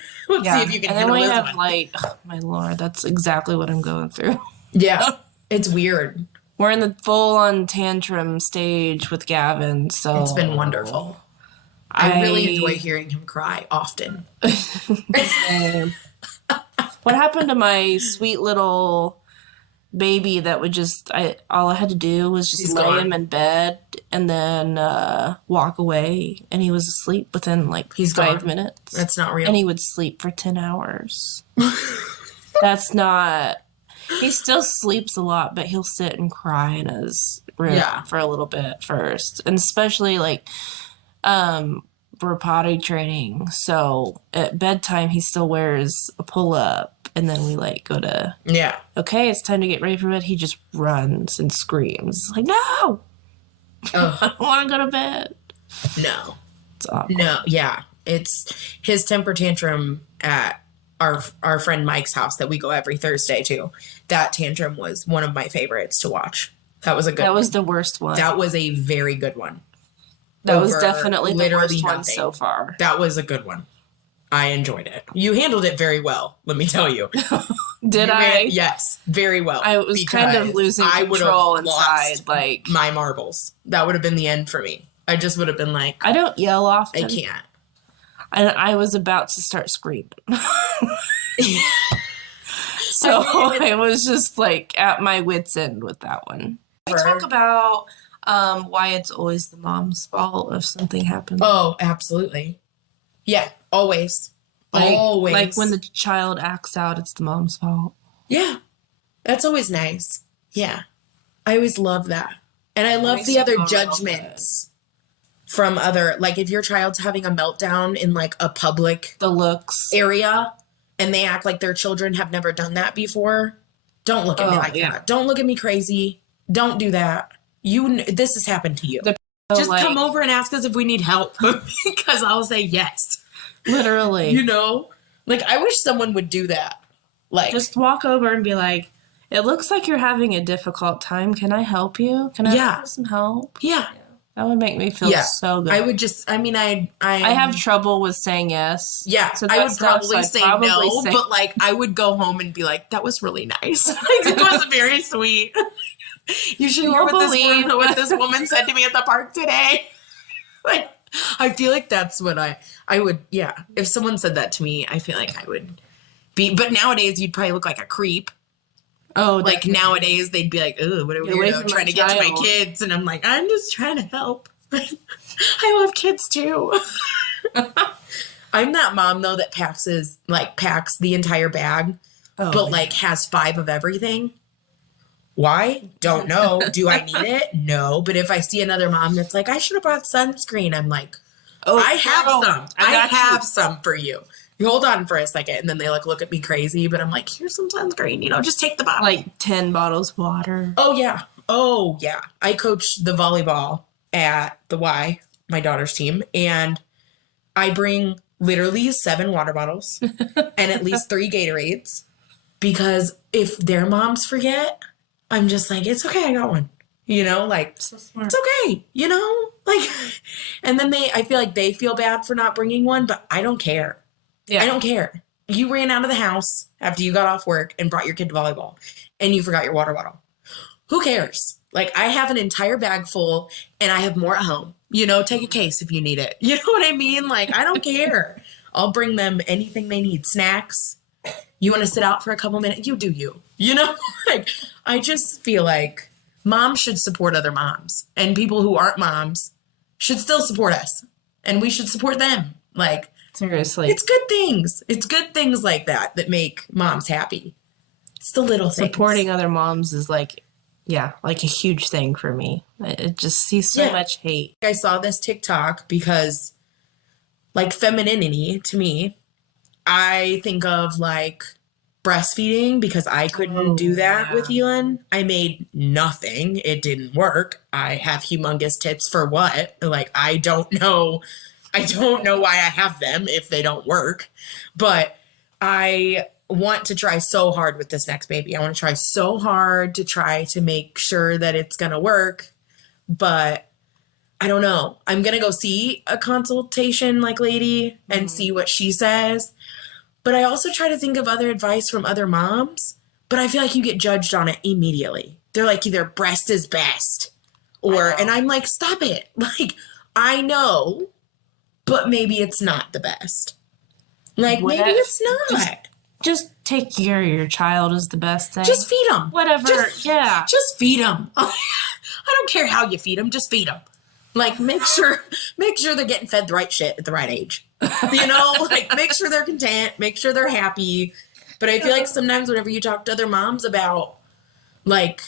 see if you can handle this one. Like, oh, my Lord, that's exactly what I'm going through. Yeah. It's weird. We're in the full-on tantrum stage with Gavin, so... It's been wonderful. I really enjoy hearing him cry often. What happened to my sweet little baby that would just... all I had to do was just lay him in bed and then walk away, and he was asleep within like 5 minutes. That's not real. And he would sleep for 10 hours. That's not... He still sleeps a lot, but he'll sit and cry in his room for a little bit first. And especially, like, for potty training. So at bedtime, he still wears a pull-up. And then we, like, go to, okay, it's time to get ready for bed. He just runs and screams. Like, no! I don't want to go to bed. No. It's awful. No, yeah. It's his temper tantrum at our friend Mike's house that we go every Thursday to. That tantrum was one of my favorites to watch. That was a good one. That was the worst one. That was a very good one. That was definitely the worst one so far. That was a good one. I enjoyed it. You handled it very well, let me tell you. Did I? Yes, very well. I was kind of losing control inside. Like my marbles. That would have been the end for me. I just would have been like... I don't yell often. I can't. I was about to start screaming. So I was just like at my wit's end with that one. We talk about why it's always the mom's fault if something happens. Oh, absolutely. Yeah, always. Always. Like when the child acts out, it's the mom's fault. Yeah. That's always nice. Yeah. I always love that. And I love the other judgments from other, like if your child's having a meltdown in like a public area and they act like their children have never done that before, don't look at me like that. Don't look at me crazy. Don't do that. This has happened to you. Just come over and ask us if we need help because I'll say yes. Literally. You know? Like I wish someone would do that. Like just walk over and be like, it looks like you're having a difficult time. Can I help you? Can I have some help? Yeah. That would make me feel so good. I would just, I mean, I have trouble with saying yes. Yeah, so I would probably say no, but like I would go home and be like, that was really nice. Like, it was very sweet. You should hear what this woman said to me at the park today. Like, I feel like that's what I would, if someone said that to me, I feel like I would be, but nowadays you'd probably look like a creep. Oh, like nowadays they'd be like, "Ooh, what a weirdo trying to get to my kids," and I'm like, "I'm just trying to help. I love kids too." I'm that mom though that packs the entire bag, but man. like has 5 of everything. Why? Don't know. Do I need it? No. But if I see another mom that's like, I should have brought sunscreen, I'm like, I have some. I have some for you. You hold on for a second, and then they like look at me crazy, but I'm like, here's some sunscreen, just take the bottle. Like 10 bottles of water. Oh yeah. Oh yeah. I coach the volleyball at the Y, my daughter's team, and I bring literally 7 water bottles and at least 3 Gatorades, because if their moms forget, I'm just like, it's okay, I got one. Like, So smart. it's okay, like, and then I feel like they feel bad for not bringing one, but I don't care. Yeah. I don't care. You ran out of the house after you got off work and brought your kid to volleyball and you forgot your water bottle. Who cares? Like, I have an entire bag full and I have more at home. Take a case if you need it. You know what I mean? Like, I don't care. I'll bring them anything they need. Snacks. You want to sit out for a couple minutes? You do you. Like, I just feel like moms should support other moms, and people who aren't moms should still support us, and we should support them. Like, seriously. It's good things. It's good things like that make moms happy. It's the little things. Supporting other moms is like a huge thing for me. It just sees so much hate. I saw this TikTok because, like, femininity to me, I think of like breastfeeding, because I couldn't do that with Elon. I made nothing. It didn't work. I have humongous tits for what? Like, I don't know why I have them if they don't work. But I want to try so hard with this next baby. I want to try so hard to try to make sure that it's going to work. But I don't know. I'm going to go see a consultation lady and see what she says. But I also try to think of other advice from other moms. But I feel like you get judged on it immediately. They're like, either breast is best and I'm like, stop it. Like, I know, but maybe it's not the best. Like, maybe it's not. Just take care of your child is the best thing. Just feed them. Whatever. Just feed them. I don't care how you feed them. Just feed them. Like, make sure they're getting fed the right shit at the right age. Like, make sure they're content, make sure they're happy. But I feel like sometimes whenever you talk to other moms about, like,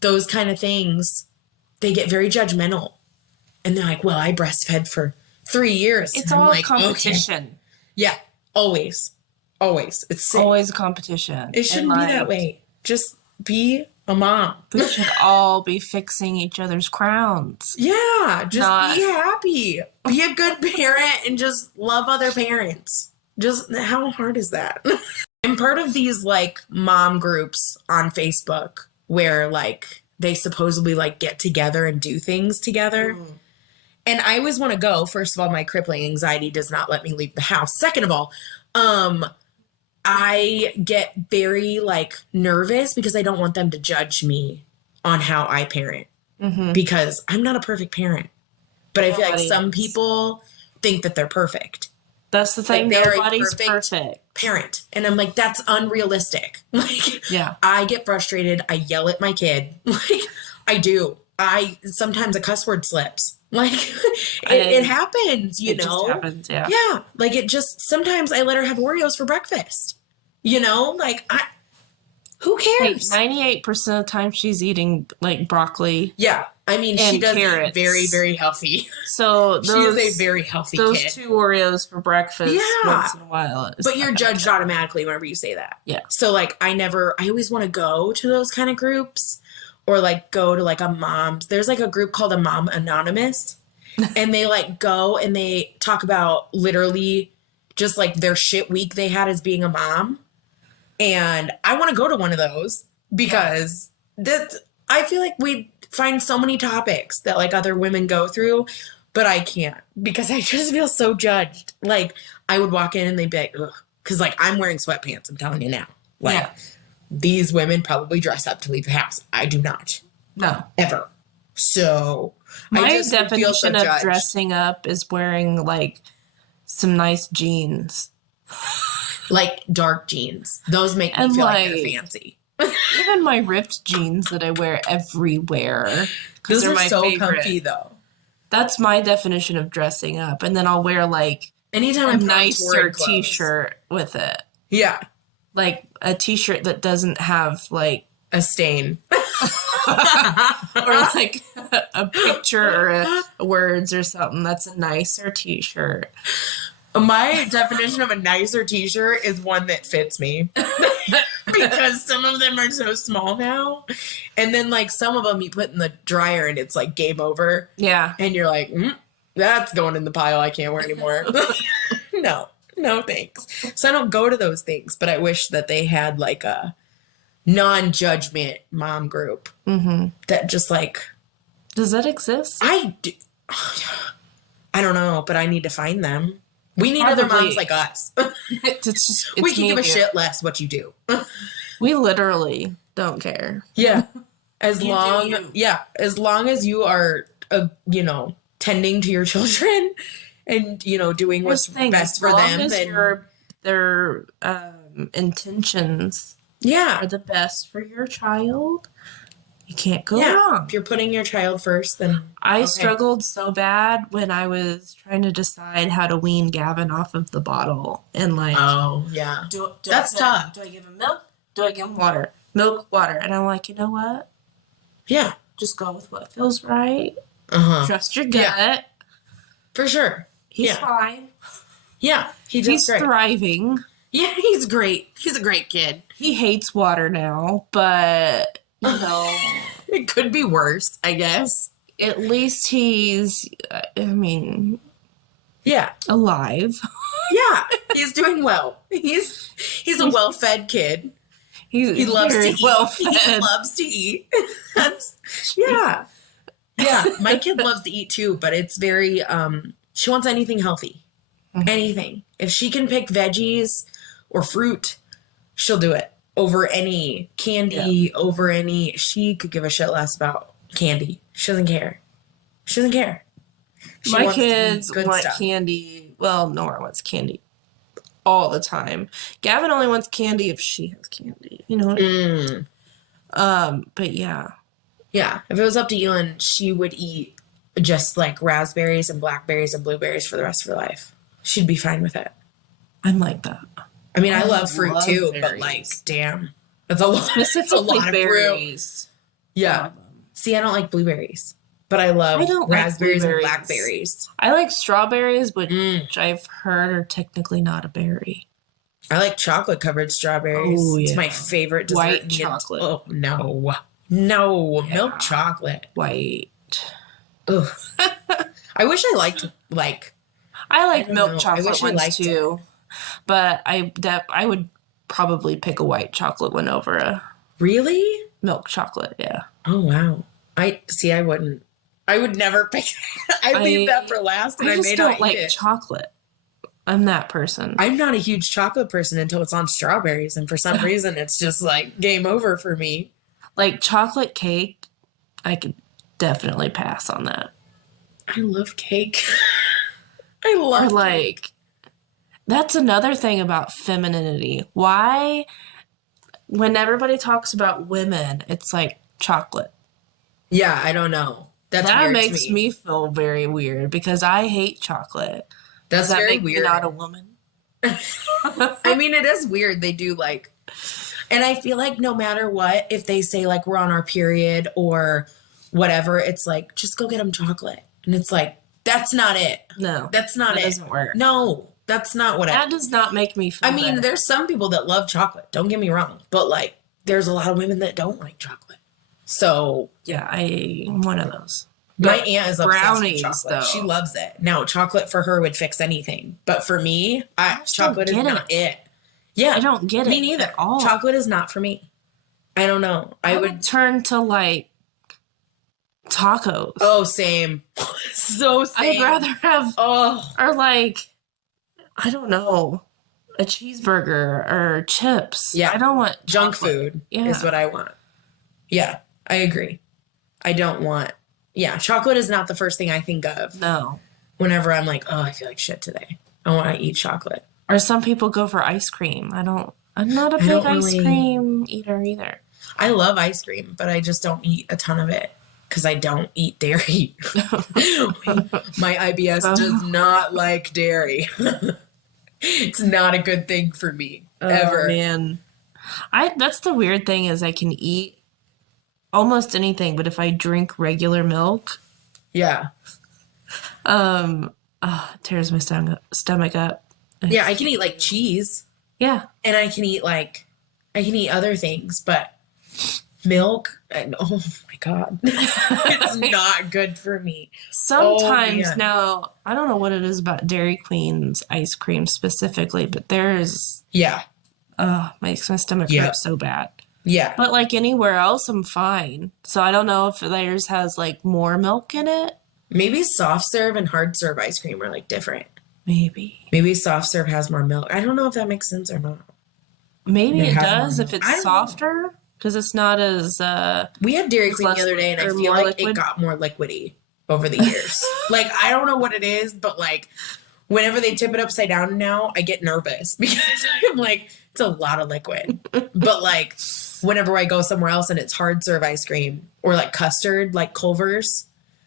those kind of things, they get very judgmental. And they're like, well, I breastfed for 3 years. It's all like, competition. Okay. Yeah, always. Always. It's always a competition. It shouldn't be that way. Just be a mom. We should all be fixing each other's crowns. Yeah, just be happy. Be a good parent and just love other parents. Just, how hard is that? I'm part of these, like, mom groups on Facebook where, like, they supposedly, like, get together and do things together. And I always want to go. First of all, my crippling anxiety does not let me leave the house. Second of all, I get very, like, nervous because I don't want them to judge me on how I parent. Because I'm not a perfect parent. But I feel like some people think that they're perfect. That's the thing. Like, nobody's perfect parent. And I'm like, that's unrealistic. Like, I get frustrated. I yell at my kid. Like, I do. Sometimes a cuss word slips. Like, it happens, you know? Just happens, yeah. Yeah. Like, sometimes I let her have Oreos for breakfast. Like, who cares? Like 98% of the time she's eating, broccoli. Yeah. I mean, she does eat very, very healthy. So she is a very healthy kid. Those 2 Oreos for breakfast once in a while. But you're judged automatically whenever you say that. Yeah. So, like, I always want to go to those kind of groups, or, like, go to, like, a mom's. There's, like, a group called a Mom Anonymous. And they, like, go and they talk about literally just, like, their shit week they had as being a mom. And I want to go to one of those because I feel like we find so many topics that, like, other women go through, but I can't because I just feel so judged. Like, I would walk in and they'd be like, ugh, because, like, I'm wearing sweatpants. I'm telling you now. Like, these women probably dress up to leave the house. I do not. No. Ever. So my definition of dressing up is wearing, like, some nice jeans. Like, dark jeans. Those make me feel like they're fancy. Even my ripped jeans that I wear everywhere. Those are so comfy, though. That's my definition of dressing up. And then I'll wear, like, Anytime a I'm nicer clothes. t-shirt with it. Yeah. Like a t-shirt that doesn't have like A stain. or like a picture or words or something. That's a nicer t-shirt. My definition of a nicer t-shirt is one that fits me. Because some of them are so small now. And then like some of them you put in the dryer and it's like game over. Yeah. And you're like, that's going in the pile I can't wear anymore. No thanks. So I don't go to those things, but I wish that they had like a non-judgment mom group that just like. Does that exist? I don't know, but I need to find them. We need other moms like us. It's we can give a shit less what you do. We literally don't care. Yeah. As long as you are, tending to your children and, doing what's best for them. As long as their intentions are the best for your child, you can't go wrong. If you're putting your child first, then I struggled so bad when I was trying to decide how to wean Gavin off of the bottle and like, that's tough. Do I give him milk? Do I give him water? Milk, water. And I'm like, you know what? Yeah. Just go with what feels right. Trust your gut. Yeah. For sure. He's fine. Yeah. He's great. Thriving. Yeah, he's great. He's a great kid. He hates water now, but it could be worse, I guess. At least he's, alive. Yeah, he's doing well. He's a well-fed kid. He loves to eat. Well-fed. He loves to eat. Yeah. My kid loves to eat too, but it's very. She wants anything healthy, anything. If she can pick veggies or fruit, she'll do it over any candy. Over any. She could give a shit less about candy. She doesn't care. My kids want candy. Well, Nora wants candy all the time. Gavin only wants candy if she has candy. You know. But yeah. Yeah. If it was up to Elin, she would eat just like raspberries and blackberries and blueberries for the rest of her life. She'd be fine with it. I'm like that. I mean, I love fruit too, but like, damn, that's a lot. It's a lot of berries. Fruit. Yeah. See, I don't like blueberries, but I love raspberries and blackberries. I like strawberries, which I've heard are technically not a berry. I like chocolate covered strawberries. Oh, yeah. It's my favorite dessert. White chocolate. Oh, no, milk chocolate. White. Ugh. I wish I liked I like milk chocolate ones too, but I would probably pick a white chocolate one over a milk chocolate. Yeah. Oh wow. I wouldn't. I would never pick. I leave that for last, and I may not eat it. Chocolate. I'm that person. I'm not a huge chocolate person until it's on strawberries, and for some reason, it's just like game over for me. Like chocolate cake, I could definitely pass on that. I love cake. I love cake. That's another thing about femininity. Why, when everybody talks about women, it's like chocolate. Yeah, I don't know. That makes me feel very weird because I hate chocolate. Does that make weird. Me not a woman? I mean, it is weird. They do like, and I feel like no matter what, if they say like we're on our period or whatever, it's like, just go get them chocolate. And it's like, that's not it. No. That's not it. That doesn't work. No, that's not what That does not make me feel better. There's some people that love chocolate. Don't get me wrong. But like, there's a lot of women that don't like chocolate. So. Yeah, I'm one of those. My aunt is obsessed with chocolate. Though. She loves it. Now, chocolate for her would fix anything. But for me, chocolate is not it. Yeah. I don't get it. Me neither. At all. Chocolate is not for me. I don't know. I would turn to like tacos. Oh, same. So same. I'd rather have or like I don't know, a cheeseburger or chips. Yeah. I don't want junk food is what I want. Yeah, I agree. I don't want chocolate is not the first thing I think of. No. Whenever I'm like, oh, I feel like shit today. I want to eat chocolate. Or some people go for ice cream. I'm not a big ice cream eater either. I love ice cream, but I just don't eat a ton of it. because I don't eat dairy. My IBS does not like dairy. It's not a good thing for me ever. Oh, man. That's the weird thing is I can eat almost anything, but if I drink regular milk, Yeah. it tears my stomach up. Yeah, I can eat like cheese. Yeah. And I can eat other things, but milk, and oh my God, it's not good for me. Sometimes Oh, man. now, I don't know what it is about Dairy Queen's ice cream specifically, but there's, Yeah. makes my stomach Yeah. hurt so bad. Yeah. But like anywhere else, I'm fine. So I don't know if theirs has like more milk in it. Maybe soft serve and hard serve ice cream are like different. Maybe. Maybe soft serve has more milk. I don't know if that makes sense or not. Maybe They it have does more if milk. I it's don't know. softer because it's not as We had Dairy Queen the less other day, and I or feel more like liquid. it got more liquidy over the years. Like, I don't know what it is, but like, whenever they tip it upside down now, I get nervous because I'm like, it's a lot of liquid. But like, whenever I go somewhere else and it's hard serve ice cream or like custard, like Culver's,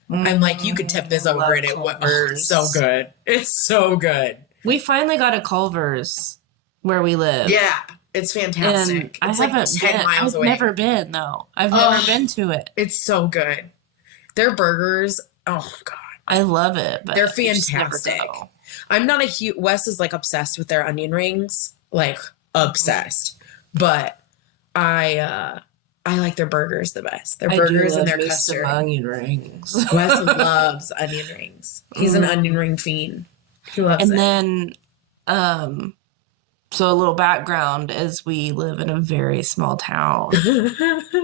I'm like, you could tip this over love and it would. Oh, Culver's. it's so good. It's so good. We finally got a Culver's where we live. Yeah, it's fantastic. And It's I like haven't 10 been. miles I've away. never been though. I've never been to it. It's so good. Their burgers, oh God. I love it, but They're I just never fantastic. go. I'm not a huge, Wes is like obsessed with their onion rings, like obsessed. But I like their burgers the best. Their burgers and their me custard. some onion rings. Wes loves onion rings. He's an onion ring fiend. He loves And it. then, so a little background is we live in a very small town.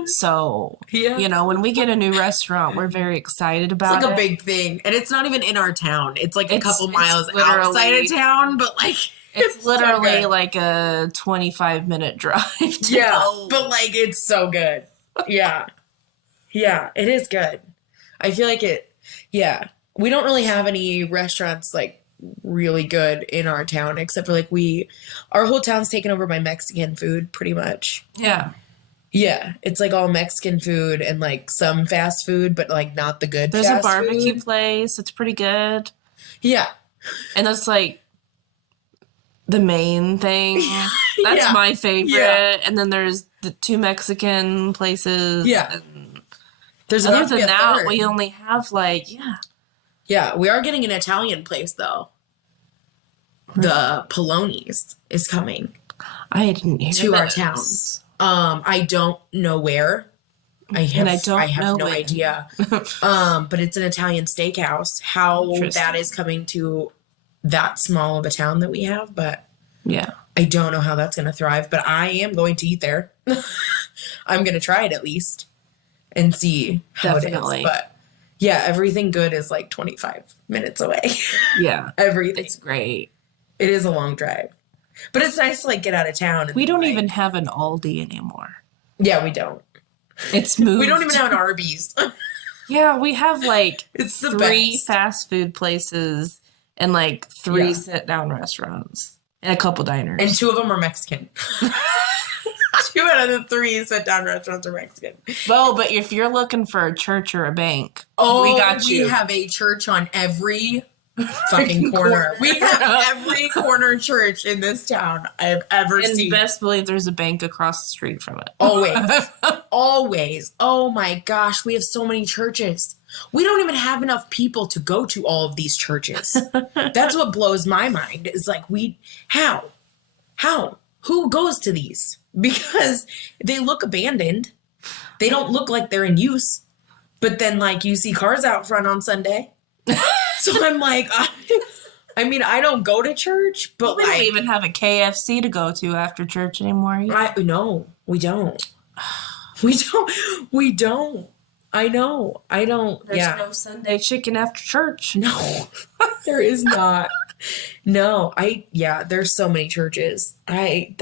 So, Yeah. you know, when we get a new restaurant, we're very excited It's about like a it. big thing. And it's not even in our town. It's like a It's- couple it's miles literally- outside of town, but like It's so literally good. like a 25-minute drive to Yeah, go. but like it's so good. Yeah. Yeah, it is good. I feel like it, yeah. We don't really have any restaurants like really good in our town except for like our whole town's taken over by Mexican food pretty much. Yeah. Yeah, it's like all Mexican food and like some fast food, but like not the good There's a fast barbecue food. place. It's pretty good. Yeah. And that's like the main thing. That's Yeah. my favorite. Yeah. And then there's the 2 Mexican places. Yeah. And There's other about to be than a that, third. we only have like, Yeah, we are getting an Italian place though. The Poloni's is coming I didn't hear to our this. town. I don't know where. I have know no when. idea. But it's an Italian steakhouse. How Interesting. that is coming to that small of a town that we have, but Yeah. I don't know how that's going to thrive. But I am going to eat there. I'm going to try it at least and see how Definitely. it is. But yeah, everything good is like 25 minutes away. Yeah. Everything. It's great. It is a long drive, but it's nice to like get out of town. And We don't like- even have an Aldi anymore. Yeah, we don't. It's moved. We don't even have an Arby's. Yeah, we have like It's the 3 best. fast food places and like 3 Yeah. sit-down restaurants and a couple diners. And 2 of them are Mexican. 2 out of the 3 sit-down restaurants are Mexican. Oh, but if you're looking for a church or a bank, Oh, we got you. We have a church on every fucking corner. We have every corner church in this town I've ever And seen. best believe there's a bank across the street from it. Always. Always. Oh my gosh, we have so many churches. We don't even have enough people to go to all of these churches. That's what blows my mind is like how? Who goes to these? Because they look abandoned. They don't look like they're in use. But then like you see cars out front on Sunday. So I'm like, I mean, I don't go to church, but We don't like, even have a KFC to go to after church anymore. no, we don't. We don't. I know. I don't. There's yeah. no Sunday chicken after church. No, there is not. No, there's so many churches. I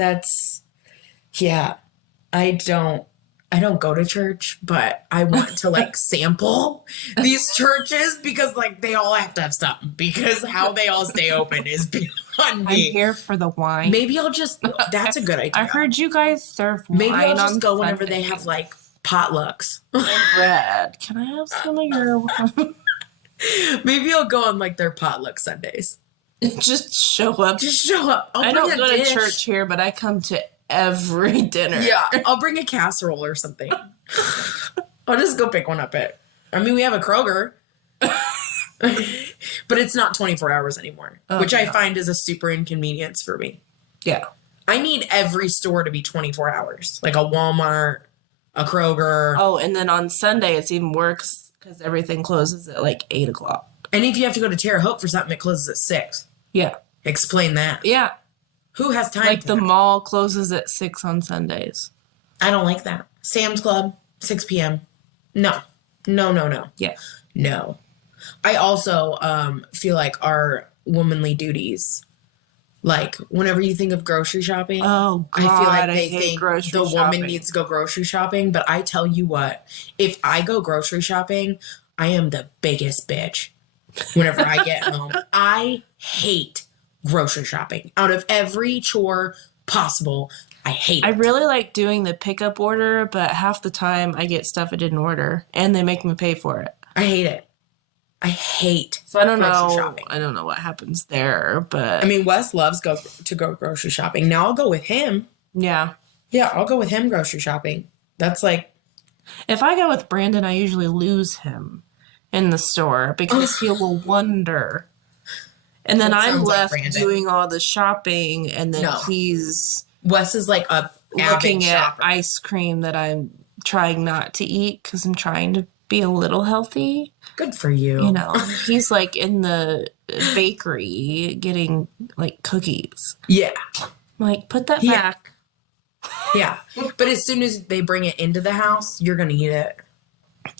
don't go to church, but I want to like sample these churches because like they all have to have something because how they all stay open is beyond I'm me. here for the wine. Maybe I'll just, that's a good idea. I heard you guys serve wine Maybe I'll just on go whenever they Sunday. have like potlucks. Brad, can I have some of your... Maybe I'll go on like their potluck Sundays. Just show up. Just show up. I don't go to church here, but I come to every dinner. Yeah, I'll bring a casserole or something. I'll just go pick one up we have a Kroger. But it's not 24 hours anymore, which I find is a super inconvenience for me. Yeah. I need every store to be 24 hours, like a Walmart, a Kroger. Oh, and then on Sunday, it's even worse because everything closes at like 8 o'clock. And if you have to go to Terre Haute for something, it closes at 6. Yeah. Explain that. Yeah. Who has time? Like the mall closes at 6 on Sundays. I don't like that. Sam's Club, 6 p.m. No. Yeah. No. I also feel like our womanly duties, like whenever you think of grocery shopping, oh God, I feel like they hate think grocery the shopping. woman needs to go grocery shopping. But I tell you what, if I go grocery shopping, I am the biggest bitch whenever I get home. I hate grocery shopping. Out of every chore possible, I hate it. I really like doing the pickup order, but half the time I get stuff I didn't order and they make me pay for it. I hate it. I hate So I don't grocery know. shopping. I don't know what happens there, but I mean, Wes loves to go grocery shopping. Now I'll go with him. yeah. Yeah, I'll go with him grocery shopping. That's like, If I go with Brandon, I usually lose him in the store because he will wander. And then That I'm sounds like left Brandon. doing all the shopping, and then he's Wes is like a looking avid at shopper. ice cream that I'm trying not to eat because I'm trying to be a little healthy. Good for you. You know, he's like in the bakery getting like cookies. Yeah. I'm like, put that Yeah. back. Yeah. But as soon as they bring it into the house, you're going to eat it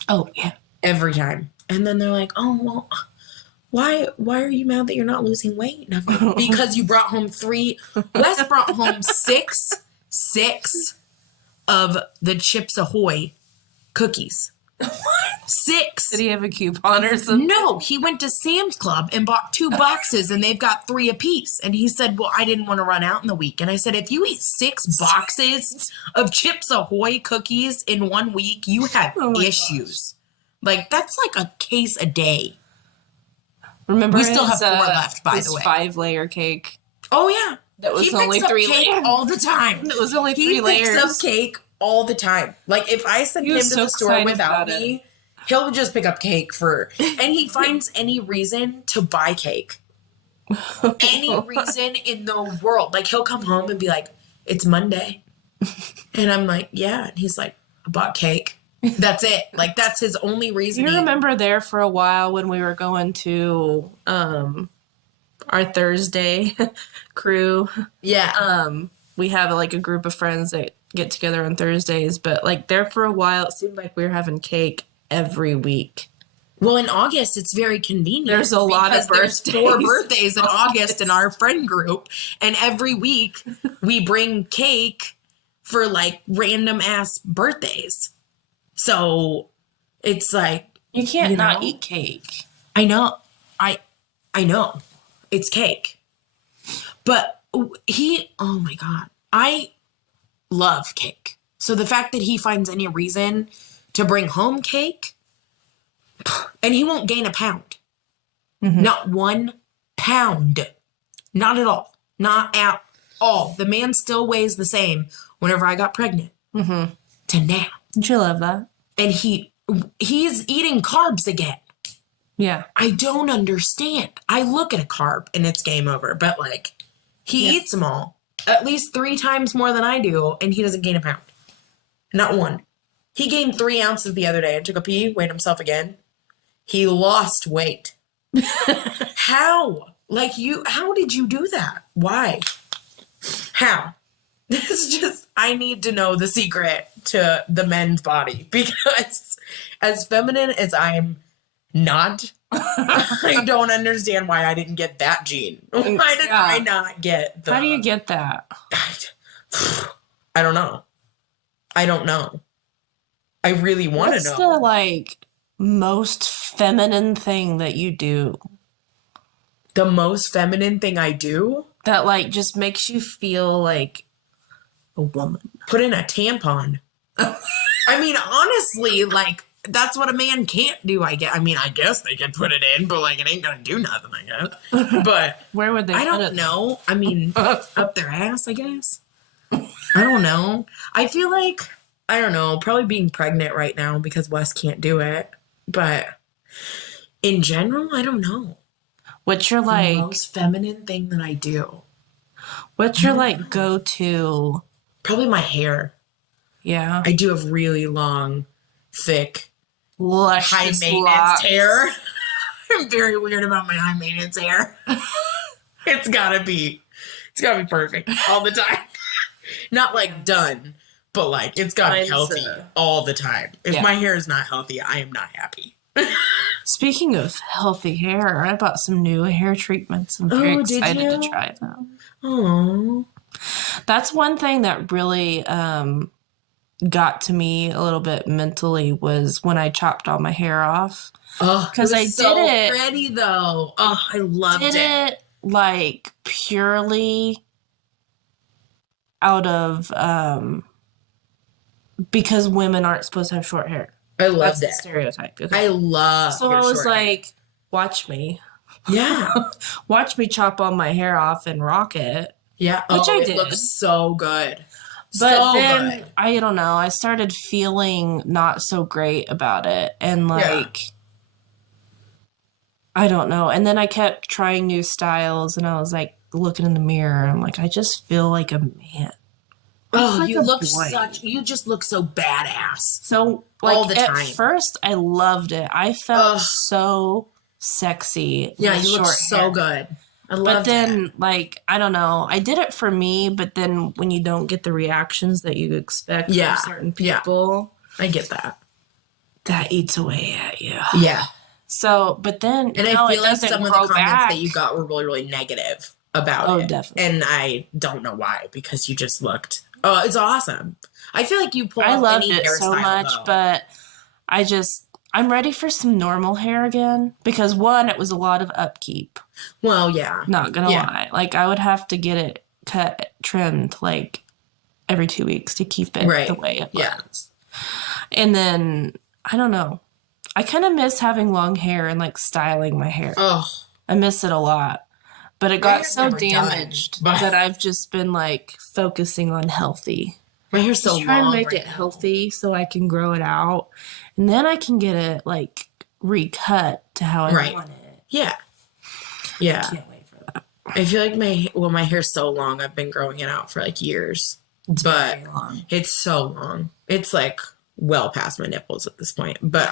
Oh, yeah. every time. And then they're like, oh, well, why are you mad that you're not losing weight? And I'm like, because you brought home Wes brought home six of the Chips Ahoy cookies. 6. Did he have a coupon or something? No, he went to Sam's Club and bought 2 boxes and they've got 3 apiece. And he said, well, I didn't want to run out in the week. And I said, if you eat 6 boxes of Chips Ahoy cookies in 1 week, you have issues. Like, that's like a case a day. Remember We still his, have 4 left, by his the way. 5-layer cake? Oh, yeah. That was He only picks up 3 cake layers. all the time. It was only 3 He layers. picks up cake all the time. Like, if I send He him was to so the store excited without about me, he'll just pick up cake and he finds any reason to buy cake. Any reason in the world. Like, he'll come home and be like, it's Monday. And I'm like, yeah. And he's like, I bought cake. That's it. Like, that's his only reason. You remember there for a while when we were going to our Thursday crew? Yeah. We have like a group of friends that get together on Thursdays, but like there for a while, it seemed like we were having cake every week. Well, in August, it's very convenient. There's a lot of because birthdays. there's 4 birthdays in August in our friend group. And every week we bring cake for like random ass birthdays. So it's like, You can't You not know? eat cake. I know. I know. It's cake. But oh my God. I love cake. So the fact that he finds any reason to bring home cake, and he won't gain a pound. Mhm. Not 1 pound. Not at all. Not at all. The man still weighs the same whenever I got pregnant Mm-hmm. to now. Don't you love that? And he's eating carbs again. Yeah. I don't understand. I look at a carb and it's game over. But like, he eats them all at least 3 times more than I do, and he doesn't gain a pound. Not 1. He gained 3 ounces the other day and took a pee, weighed himself again. He lost weight. How? Like, how did you do that? Why? How? This is just, I need to know the secret to the men's body, because as feminine as I'm not, I don't understand why I didn't get that gene. Why did I not get the... How do you get that? I don't know. I don't know. I really want to know. What's the like most feminine thing that you do The most feminine thing I do? that like just makes you feel like a woman? Put in a tampon. I mean, honestly, like, that's what a man can't do, I guess. I mean, I guess they could put it in, but, like, it ain't gonna do nothing, I guess. But Where would they I put don't know. I mean, up their ass, I guess. I don't know. I feel like, I don't know, probably being pregnant right now because Wes can't do it. But in general, I don't know. What's your The like? most feminine thing that I do? What's your like go-to? Probably my hair. Yeah, I do have really long, thick, luscious high maintenance locks. hair. I'm very weird about my high maintenance hair. It's gotta be perfect all the time. Not like done, but like it's gotta be healthy all the time. If my hair is not healthy, I am not happy. Speaking of healthy hair, I bought some new hair treatments. I'm very excited to try them. Oh, that's one thing that really got to me a little bit mentally was when I chopped all my hair off. Oh, because I so did it. Pretty though. Oh, I loved it. Did it like purely out of because women aren't supposed to have short hair. I love that stereotype. Okay. I love. So I was like, watch me. Yeah. Watch me chop all my hair off and rock it. Yeah. Which I did. It looks so good. But so then good. I don't know. I started feeling not so great about it, and like I don't know. And then I kept trying new styles, and I was like looking in the mirror. And I'm like, I just feel like a man. Oh, like you look you just look so badass. So like all the time. At first I loved it. I felt so sexy. Yeah, you look so good. I love But then like, I don't know. I did it for me, but then when you don't get the reactions that you expect from certain people. I get that. That eats away at you. Yeah. So, but then and I feel like some of the comments that you got were really, really negative about it. Definitely. And I don't know why, because you just looked. Oh, it's awesome. I feel like you pull off loved any it hairstyle, so much, though. but I'm ready for some normal hair again because one, it was a lot of upkeep. Well, yeah. Not gonna lie. Like I would have to get it cut, trimmed like every 2 weeks to keep it the way it was. And then I don't know. I kind of miss having long hair and like styling my hair. Oh, I miss it a lot. But it got so damaged that I've just been like focusing on healthy. My hair's so long. Trying to make it healthy so I can grow it out. And then I can get it like recut to how I want it. Yeah. Yeah. I can't wait for that. I feel like my hair's so long. I've been growing it out for like years. It's very long. It's so long. It's like well past my nipples at this point. But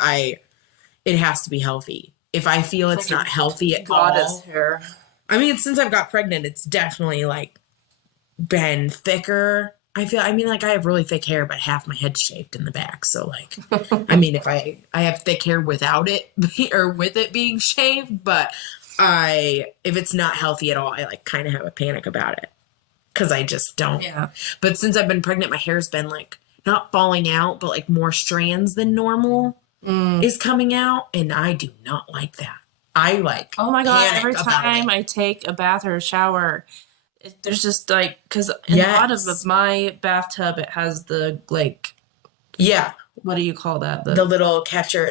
it has to be healthy. If I feel it's not healthy at all. Hair. I mean, since I've got pregnant, it's definitely like been thicker. I have really thick hair, but half my head's shaved in the back. So like, I mean, if I have thick hair without it or with it being shaved, but if it's not healthy at all, I like kind of have a panic about it because I just don't. Yeah. But since I've been pregnant, my hair's been like not falling out, but like more strands than normal is coming out. And I do not like that. I like, oh my God, every time I take a bath or a shower, there's just like, because in a lot of my bathtub, it has the like, what do you call that? The little catcher,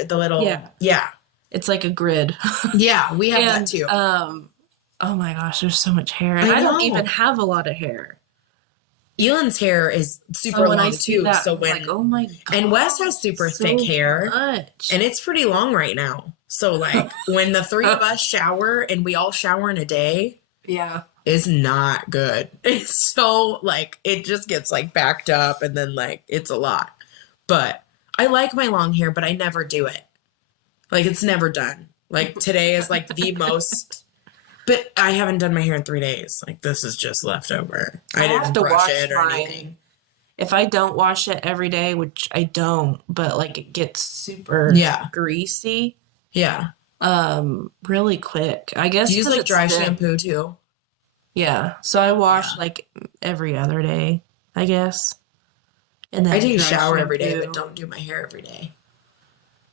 yeah. It's like a grid. Yeah, we have that too. Oh my gosh, there's so much hair. And I don't even have a lot of hair. Elon's hair is super long too. So when, like, oh my God. And Wes has super thick hair. And it's pretty long right now. So like when the three of us shower and we all shower in a day. Yeah. Is not good. It's so like it just gets like backed up and then like it's a lot. But I like my long hair, but I never do it. Like it's never done. Like today is like the most, but I haven't done my hair in 3 days. Like this is just leftover. I didn't brush it or anything. If I don't wash it every day, which I don't, but like it gets super greasy. Yeah. Really quick. I guess do you use like dry shampoo too? Yeah. So I wash like every other day, I guess. And then I take a shower every day, but don't do my hair every day.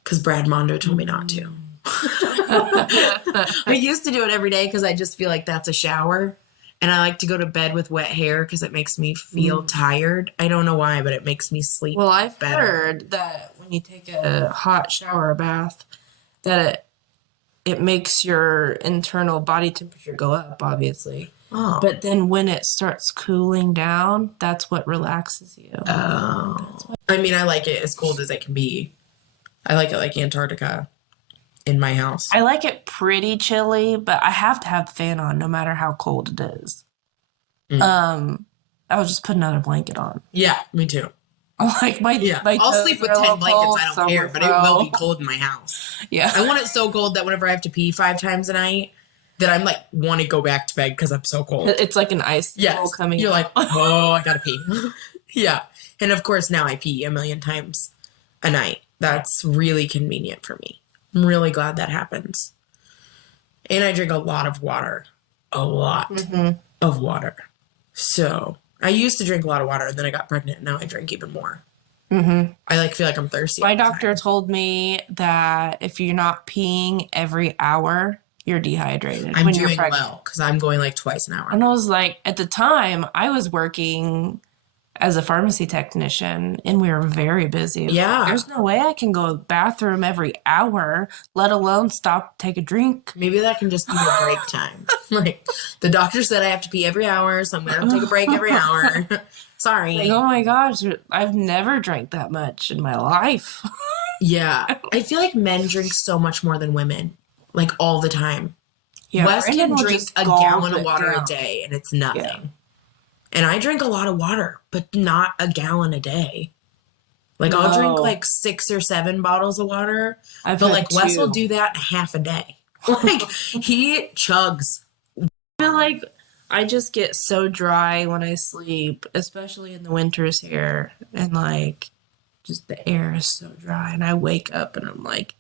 Because Brad Mondo told me not to. I used to do it every day because I just feel like that's a shower. And I like to go to bed with wet hair because it makes me feel tired. I don't know why, but it makes me sleep. Well, I've better. heard that when you take a hot shower or bath, that it makes your internal body temperature go up, obviously. Oh. But then when it starts cooling down, that's what relaxes you. Oh. I mean, I like it as cold as it can be. I like it like Antarctica in my house. I like it pretty chilly, but I have to have the fan on no matter how cold it is. I'll just put another blanket on. Yeah, me too. Like my I'll sleep with 10 blankets, I don't care, but it will be cold in my house. Yeah. I want it so cold that whenever I have to pee 5 times a night, that I'm like, want to go back to bed because I'm so cold. It's like an ice coming You're out. like, oh, I gotta pee. Yeah. And of course, now I pee a million times a night. That's really convenient for me. I'm really glad that happens. And I drink a lot of water. A lot of water. So I used to drink a lot of water, and then I got pregnant, and now I drink even more. I feel like I'm thirsty. My doctor told me that if you're not peeing every hour, you're dehydrated. I'm when doing you're pregnant. well because I'm going like twice an hour. And I was like, at the time, I was working as a pharmacy technician, and we were very busy. Yeah. There's no way I can go to the bathroom every hour, let alone stop, take a drink. Maybe that can just be your break time. Like, the doctor said I have to pee every hour, so I'm going to take a break every hour. Sorry. Like, oh my gosh, I've never drank that much in my life. Yeah. I feel like men drink so much more than women, like all the time. Yeah, Wes Brandon can will drink just a gulp gallon of it water down. a day, and it's nothing. Yeah. And I drink a lot of water, but not a gallon a day. Like, I'll drink No. like 6 or 7 bottles of water, I've but had like Wes will 2. do that in half a day. Like, he chugs. I feel like I just get so dry when I sleep, especially in the winters here. And like, just the air is so dry. And I wake up and I'm like,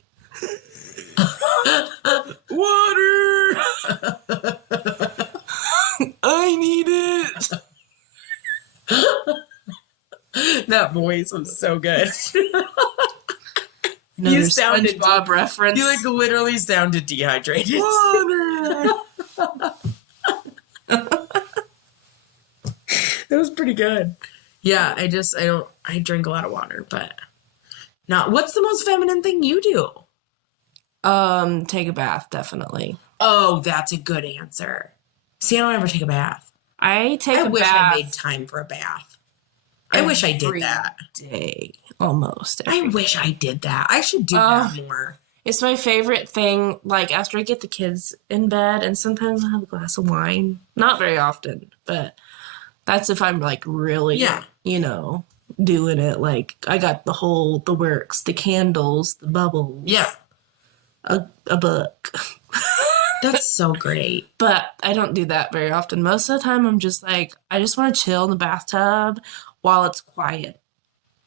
Water! I need it. That voice was so good. Another You sounded SpongeBob reference. You like literally sounded dehydrated. water. That was pretty good. Yeah, I drink a lot of water, but not. What's the most feminine thing you do? Take a bath, definitely. Oh, that's a good answer. See, I don't ever take a bath. I take I a wish bath I made time for a bath. I wish I did every that. day, almost. I every wish day. I did that. I should do that more. It's my favorite thing. Like after I get the kids in bed, and sometimes I have a glass of wine. Not very often, but that's if I'm like really, doing it. Like I got the works, the candles, the bubbles. Yeah, a book. that's so great. But I don't do that very often. Most of the time, I'm just like, I just want to chill in the bathtub while it's quiet.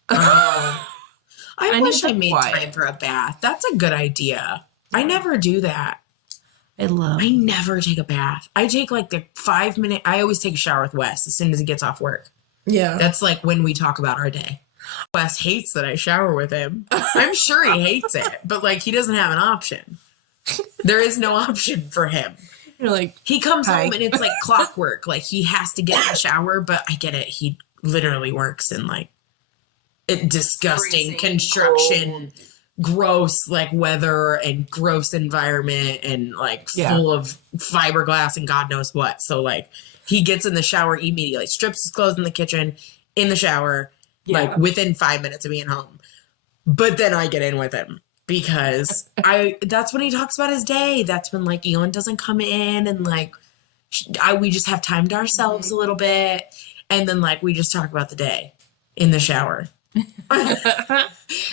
I wish need I the made quiet. time for a bath. That's a good idea. I never do that. I never take a bath. I take like the 5-minute. I always take a shower with Wes as soon as he gets off work. Yeah. That's like when we talk about our day. Wes hates that I shower with him. I'm sure he hates it, but like he doesn't have an option. There is no option for him. You're like, He comes Hi. home and it's like clockwork. Like he has to get in the shower, but I get it. He literally works in like disgusting Freezing construction, gross like weather and gross environment and like full of fiberglass and God knows what. So like he gets in the shower immediately, strips his clothes in the kitchen, in the shower, like within 5 minutes of being home. But then I get in with him because that's when he talks about his day. That's when like Elon doesn't come in and like we just have time to ourselves a little bit. And then like we just talk about the day in the shower.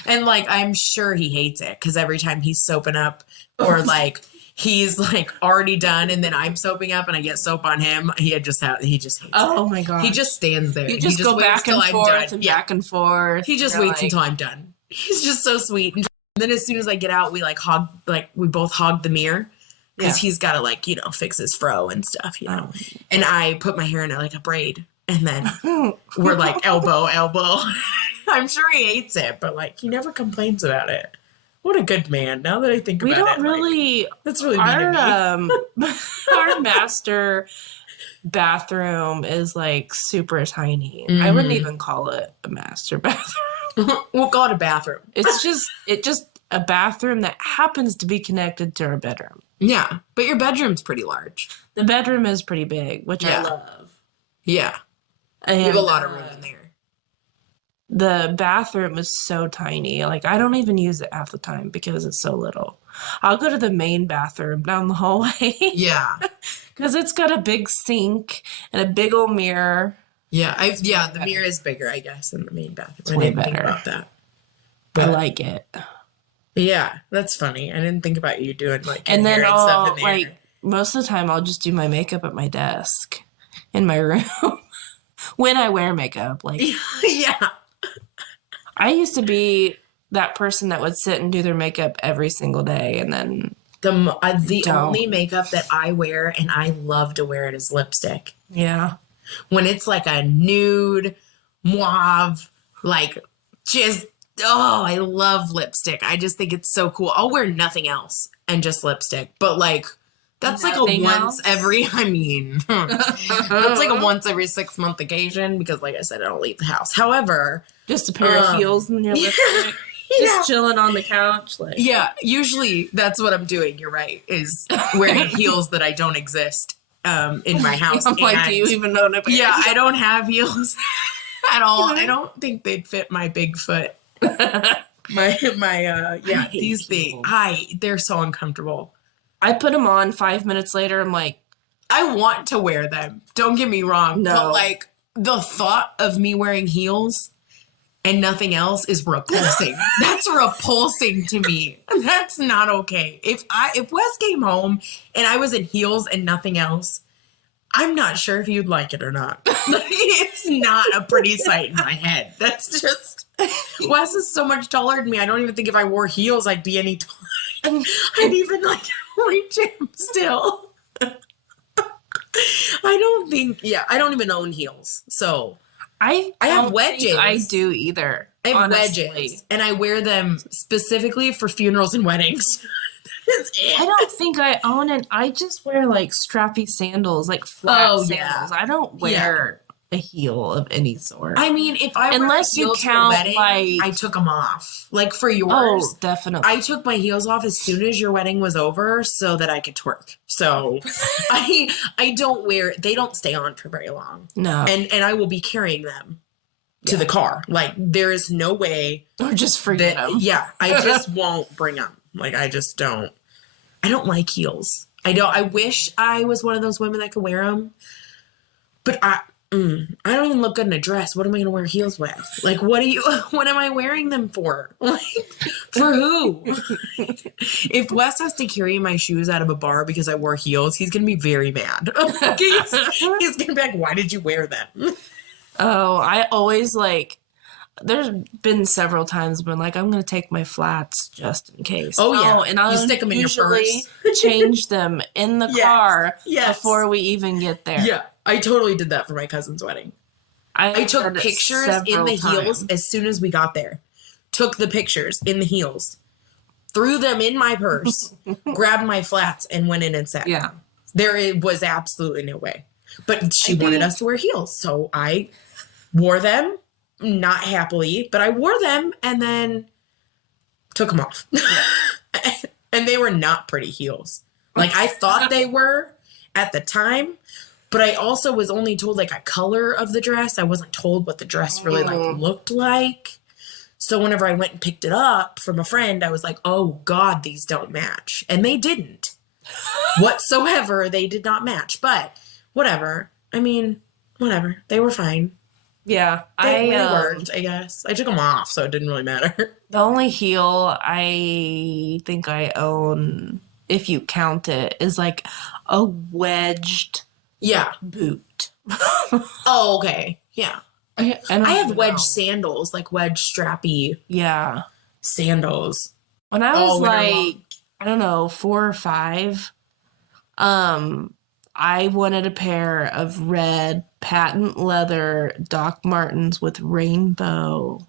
And like I'm sure he hates it because every time he's soaping up or like he's like already done and then I'm soaping up and I get soap on him, he just hates oh it. my god, He just stands there. you He just go waits back till and I'm forth done. and Yeah. back and forth. He just You're waits like, until I'm done. He's just so sweet. And then as soon as I get out, we we both hog the mirror because he's got to like, fix his fro and stuff, And I put my hair in like a braid and then we're like elbow. I'm sure he hates it, but like he never complains about it. What a good man. Now that I think about we it. don't really. That's really mean of me. Our master bathroom is like super tiny. I wouldn't even call it a master bathroom. We'll call it a bathroom. It's just a bathroom that happens to be connected to our bedroom. Yeah, but your bedroom's pretty large. The bedroom is pretty big, which I love. Yeah. And, you have a lot of room in there. The bathroom is so tiny. Like, I don't even use it half the time because it's so little. I'll go to the main bathroom down the hallway. Yeah. Because it's got a big sink and a big old mirror. Yeah, the mirror is bigger, I guess, in the main bathroom. It's way better. Think about that. But I like it. Yeah, that's funny. I didn't think about you doing like and then stuff in there. Like most of the time I'll just do my makeup at my desk in my room when I wear makeup. Like yeah. I used to be that person that would sit and do their makeup every single day, and then the only makeup that I wear, and I love to wear it, is lipstick. Yeah. When it's like a nude, mauve, like just, I love lipstick. I just think it's so cool. I'll wear nothing else and just lipstick. But like, that's like a once every 6 month occasion because like I said, I don't leave the house. However, just a pair of heels and your lipstick. Just chilling on the couch. Like. Yeah, usually that's what I'm doing. You're right, is wearing heels that I don't exist in my house. I'm like, do you even know? Yeah, I don't have heels at all. I don't think they'd fit my big foot. These things. They're so uncomfortable. I put them on 5 minutes later. I'm like, I want to wear them. Don't get me wrong. No. But like the thought of me wearing heels and nothing else is repulsing. That's repulsing to me. That's not okay. If Wes came home and I was in heels and nothing else, I'm not sure if you'd like it or not. It's not a pretty sight in my head. That's just, Wes is so much taller than me. I don't even think if I wore heels, I'd be any taller. I'd even like reach him still. I don't even own heels. So I have wedges. I do either. I have honestly. wedges, and I wear them specifically for funerals and weddings. I don't think I own it. I just wear like strappy sandals, like flat sandals. I don't wear a heel of any sort. I mean, if I unless you count wedding, I took them off. Like for yours, oh, definitely. I took my heels off as soon as your wedding was over, so that I could twerk. So I don't wear. They don't stay on for very long. No, and I will be carrying them to the car. Like there is no way, or just forget them. Yeah, I just won't bring them. Like I just don't. I don't like heels. I wish I was one of those women that could wear them, but I don't even look good in a dress. What am I going to wear heels with? Like, what am I wearing them for? Like, for who? If Wes has to carry my shoes out of a bar because I wore heels, he's going to be very mad. He's going to be like, why did you wear them? Oh, I always like, there's been several times when like, I'm going to take my flats just in case. Oh, yeah. And I'll you stick them in your purse. change them in the car before we even get there. Yeah. I totally did that for my cousin's wedding. I took pictures in the heels as soon as we got there. Took the pictures in the heels. Threw them in my purse. Grabbed my flats and went in and sat. Yeah. There was absolutely no way. But she wanted us to wear heels. So I wore them, not happily, but I wore them and then took them off. And they were not pretty heels. Like I thought they were at the time. But I also was only told like a color of the dress. I wasn't told what the dress really like looked like. So whenever I went and picked it up from a friend, I was like, oh God, these don't match. And they didn't. Whatsoever, they did not match. But whatever. I mean, whatever. They were fine. Yeah. They worked, I guess. I took them off, so it didn't really matter. The only heel I think I own, if you count it, is like a wedged boot. Oh, okay. Yeah. I have wedge sandals, like wedge strappy sandals. When I was like, I don't know, 4 or 5, I wanted a pair of red patent leather Doc Martens with rainbow.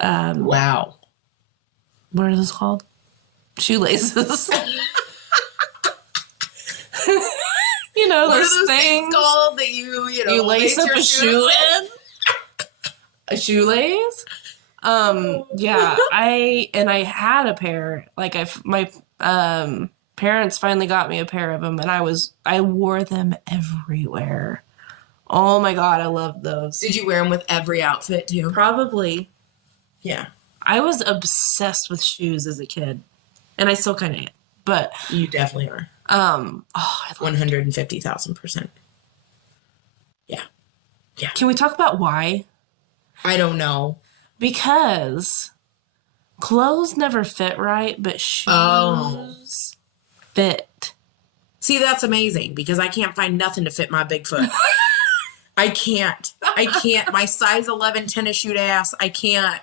Wow. What are those called? Shoelaces. You know, What are those those things things called that you know, you lace up your a shoe in? A shoelace? Yeah, I had a pair. Like my parents finally got me a pair of them, and I wore them everywhere. Oh my God, I love those. Did you wear them with every outfit too? Probably. Yeah. I was obsessed with shoes as a kid, and I still kind of am. But You definitely are. I 150,000%. Yeah. Yeah. Can we talk about why? I don't know. Because clothes never fit right, but shoes fit. See, that's amazing because I can't find nothing to fit my big foot. I can't. My size 11 tennis shoe ass. I can't.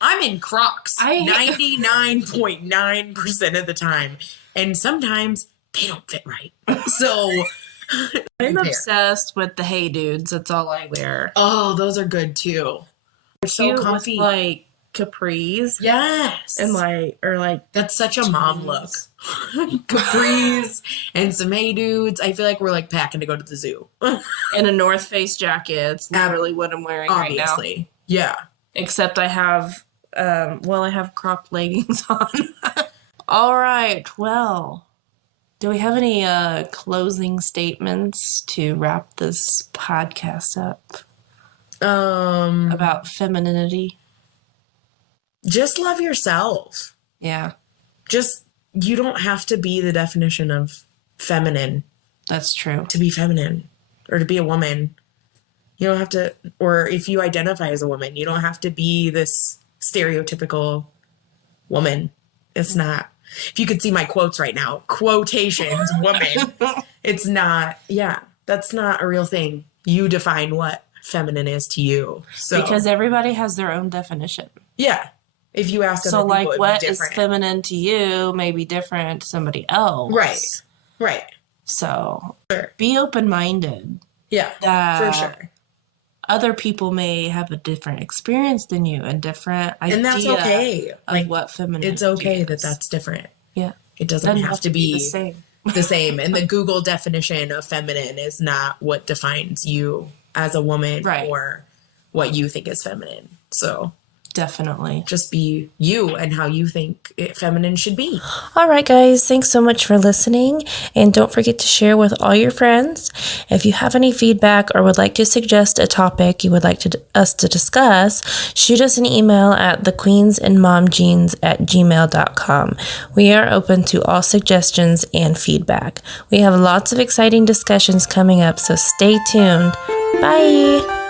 I'm in Crocs 99.9% of the time. And sometimes they don't fit right. So I'm obsessed with the Hey Dudes. That's all I wear. oh, those are good too. They're so comfy. With, like capris. Yes. And that's such a mom look. Capris and some Hey Dudes. I feel like we're like packing to go to the zoo. And a North Face jacket. It's literally what I'm wearing right now. Yeah. Except I have I have cropped leggings on. All right. Well, do we have any closing statements to wrap this podcast up? About femininity? Just love yourself. Yeah. You don't have to be the definition of feminine. That's true. To be feminine or to be a woman. You don't have to, or if you identify as a woman, you don't have to be this stereotypical woman. It's not. If you could see my quotes right now, quotations, woman. It's not, that's not a real thing. You define what feminine is to you. So because everybody has their own definition. Yeah. If you ask so other people, what is feminine to you may be different to somebody else. Right. So be open-minded. Yeah, for sure. Other people may have a different experience than you and different idea. And that's okay. Of what femininity It's okay is. that's different. Yeah. It doesn't have to be the same. The same. And the Google definition of feminine is not what defines you as a woman or what you think is feminine. So definitely. Just be you and how you think feminine should be. All right, guys. Thanks so much for listening. And don't forget to share with all your friends. If you have any feedback or would like to suggest a topic you would like us to discuss, shoot us an email at thequeensandmomjeans@gmail.com. We are open to all suggestions and feedback. We have lots of exciting discussions coming up, so stay tuned. Bye.